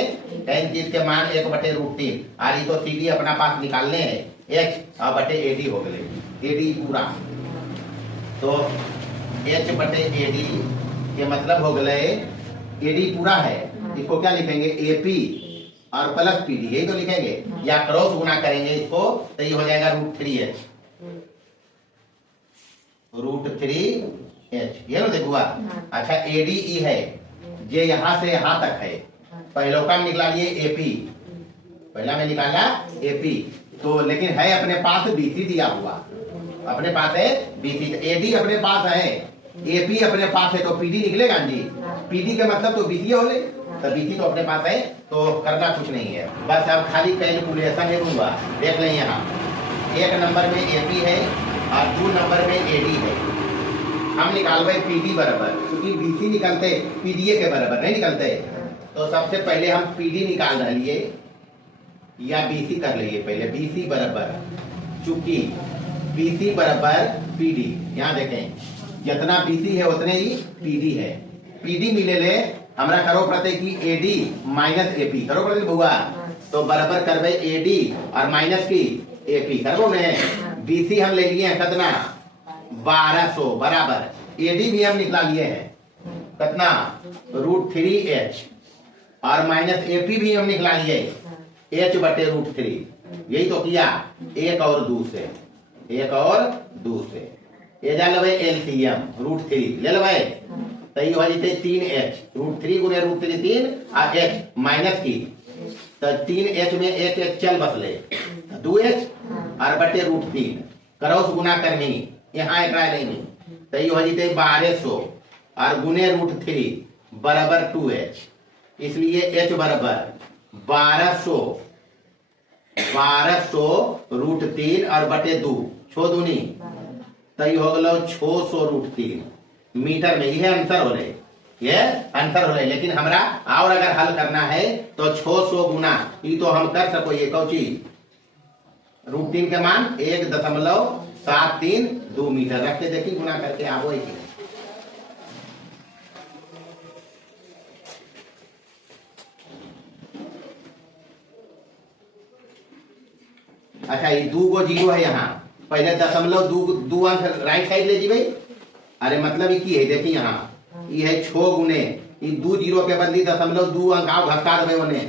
tan 30 के मान 1 बटे √3, और ये तो CD अपना पास निकालने हैं H और बटे AD हो गए, AD पूरा, तो H बटे AD के मतलब हो गए AD पूरा है, इसको क्या लिखेंगे? AP और प्लस PD, यही तो लिखेंगे, या क्रॉस गुना करेंगे इसको तो ये हो जाएगा √3H, √3H, ये ना देखुआ। अच्छा ADE है, ये यहाँ से यहाँ तक है, पहले का निकला लिए AP, पहला में निकाला AP, तो लेकिन है अपने पास BC दिया हुआ, अपने पास है BC, AD अपने पास है, AP अपने पास है, तो PD निकलेगा जी, PD के मतलब तो BC हो, तो BC तो अपने पास है, तो करना कुछ नहीं है, बस अब खाली कैलकुलेशन है दूंगा। देख लें यहाँ 1 नंबर में AP है और 2 नंबर में AD है। हम निकाल रहे PD बराबर, क्योंकि BC निकलते PDA के बराबर नहीं निकलते, तो सबसे पहले हम PD निकाल रहे या BC कर लिए पहले। BC बराबर, चूंकि BC बराबर PD, यहाँ देखें जितना BC है उतने ही PD है। PD मिले ले हमरा करो पड़ते कि AD माइनस AP करो पड़ते बुआ, तो बराबर करबे AD और माइनस की AP करबो ने। BC हम ले लिए हैं कितना? 1200 बराबर, AD भी हम निकला लिए हैं कितना? √3H, और माइनस AP भी हम निकला लिए H बटे √3। यही तो किया, 1 और 2 से, 1 और 2 से ये जा लवे LCM √3 ले लवे, तो ये हो जाते 3H, √3 गुने √3 3 और H माइनस की, तो 3H में 1 1 चल बसले 2H और बटे √3 क्रॉस गुना करनी, यहाँ एक नहीं, तो ये हो जाते 1200 और गुने √3 बराबर 2H, इसलिए H बराबर 1200 √3 और बटे 2 छो दूनी, तो ये हो गलो 600 √3 मीटर में। यह अंतर हो रहे, ये अंतर हो रहे, लेकिन हमरा और अगर हल करना है तो 600 गुना ये तो हम कर सको, ये कौन चीज √3 के मान 1.732 मीटर रख के देखिए, गुना करके आवो एक। अच्छा ये 2 गो जीरो है यहाँ, पहले 0.2 अंक राइट साइड ले जीवे, अरे मतलब ये की है देखिए यहाँ ये है 6 गुने ये 2 जीरो के बदली 0.2 अंक आओ घटा देवे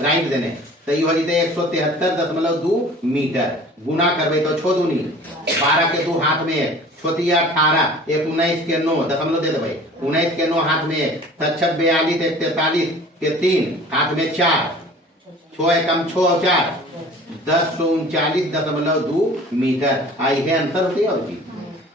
राइट देने, तो ये हो जाते 173.2 मीटर। गुना करबे तो 6 दूनी 12 के 2 हाथ में 1, 6 18, 1 19 के 9 दशमलव दे देवे, 19 के 9 हाथ में 1, 6 42, 1 43 के 3 हाथ में 4, 6 एकम 6 और 4 1039.2 मीटर। आई है अंतर होती है। और भी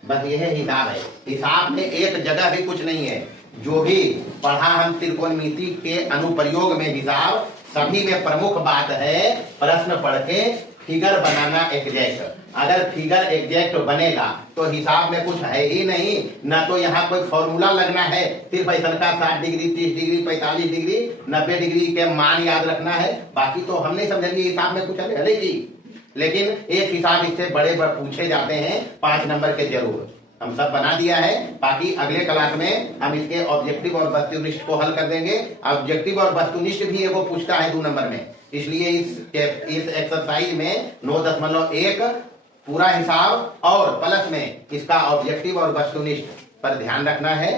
बस यह हिसाब है। हिसाब में एक जगह भी कुछ नहीं है। जो भी पढ़ा हम त्रिकोणमिति के अनुप्रयोग में हिसाब, सभी में प्रमुख बात है प्रश्न पढ़ के फिगर बनाना एग्जैक्ट। अगर फिगर एग्जैक्ट बनेगा तो हिसाब में कुछ है ही नहीं। न तो यहाँ कोई फॉर्मूला लगना है, सिर्फ ऐसा का 60 डिग्री 30 डिग्री 45 डिग्री 90 डिग्री के मान याद रखना है। बाकी तो हम नहीं समझेंगे हिसाब में कुछ है की। लेकिन एक हिसाब इससे बड़े पूछे जाते हैं 5 नंबर के जरूर। हम सब बना दिया है। बाकी अगले क्लास में हम इसके ऑब्जेक्टिव और वस्तुनिष्ठ को हल कर देंगे। ऑब्जेक्टिव और वस्तुनिष्ठ भी वो पूछता है 2 नंबर में। इसलिए इस एक्सरसाइज में 9.1 पूरा हिसाब और प्लस में इसका ऑब्जेक्टिव और वस्तुनिष्ठ पर ध्यान रखना है।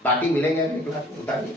बाकी मिलेंगे अगली क्लास में।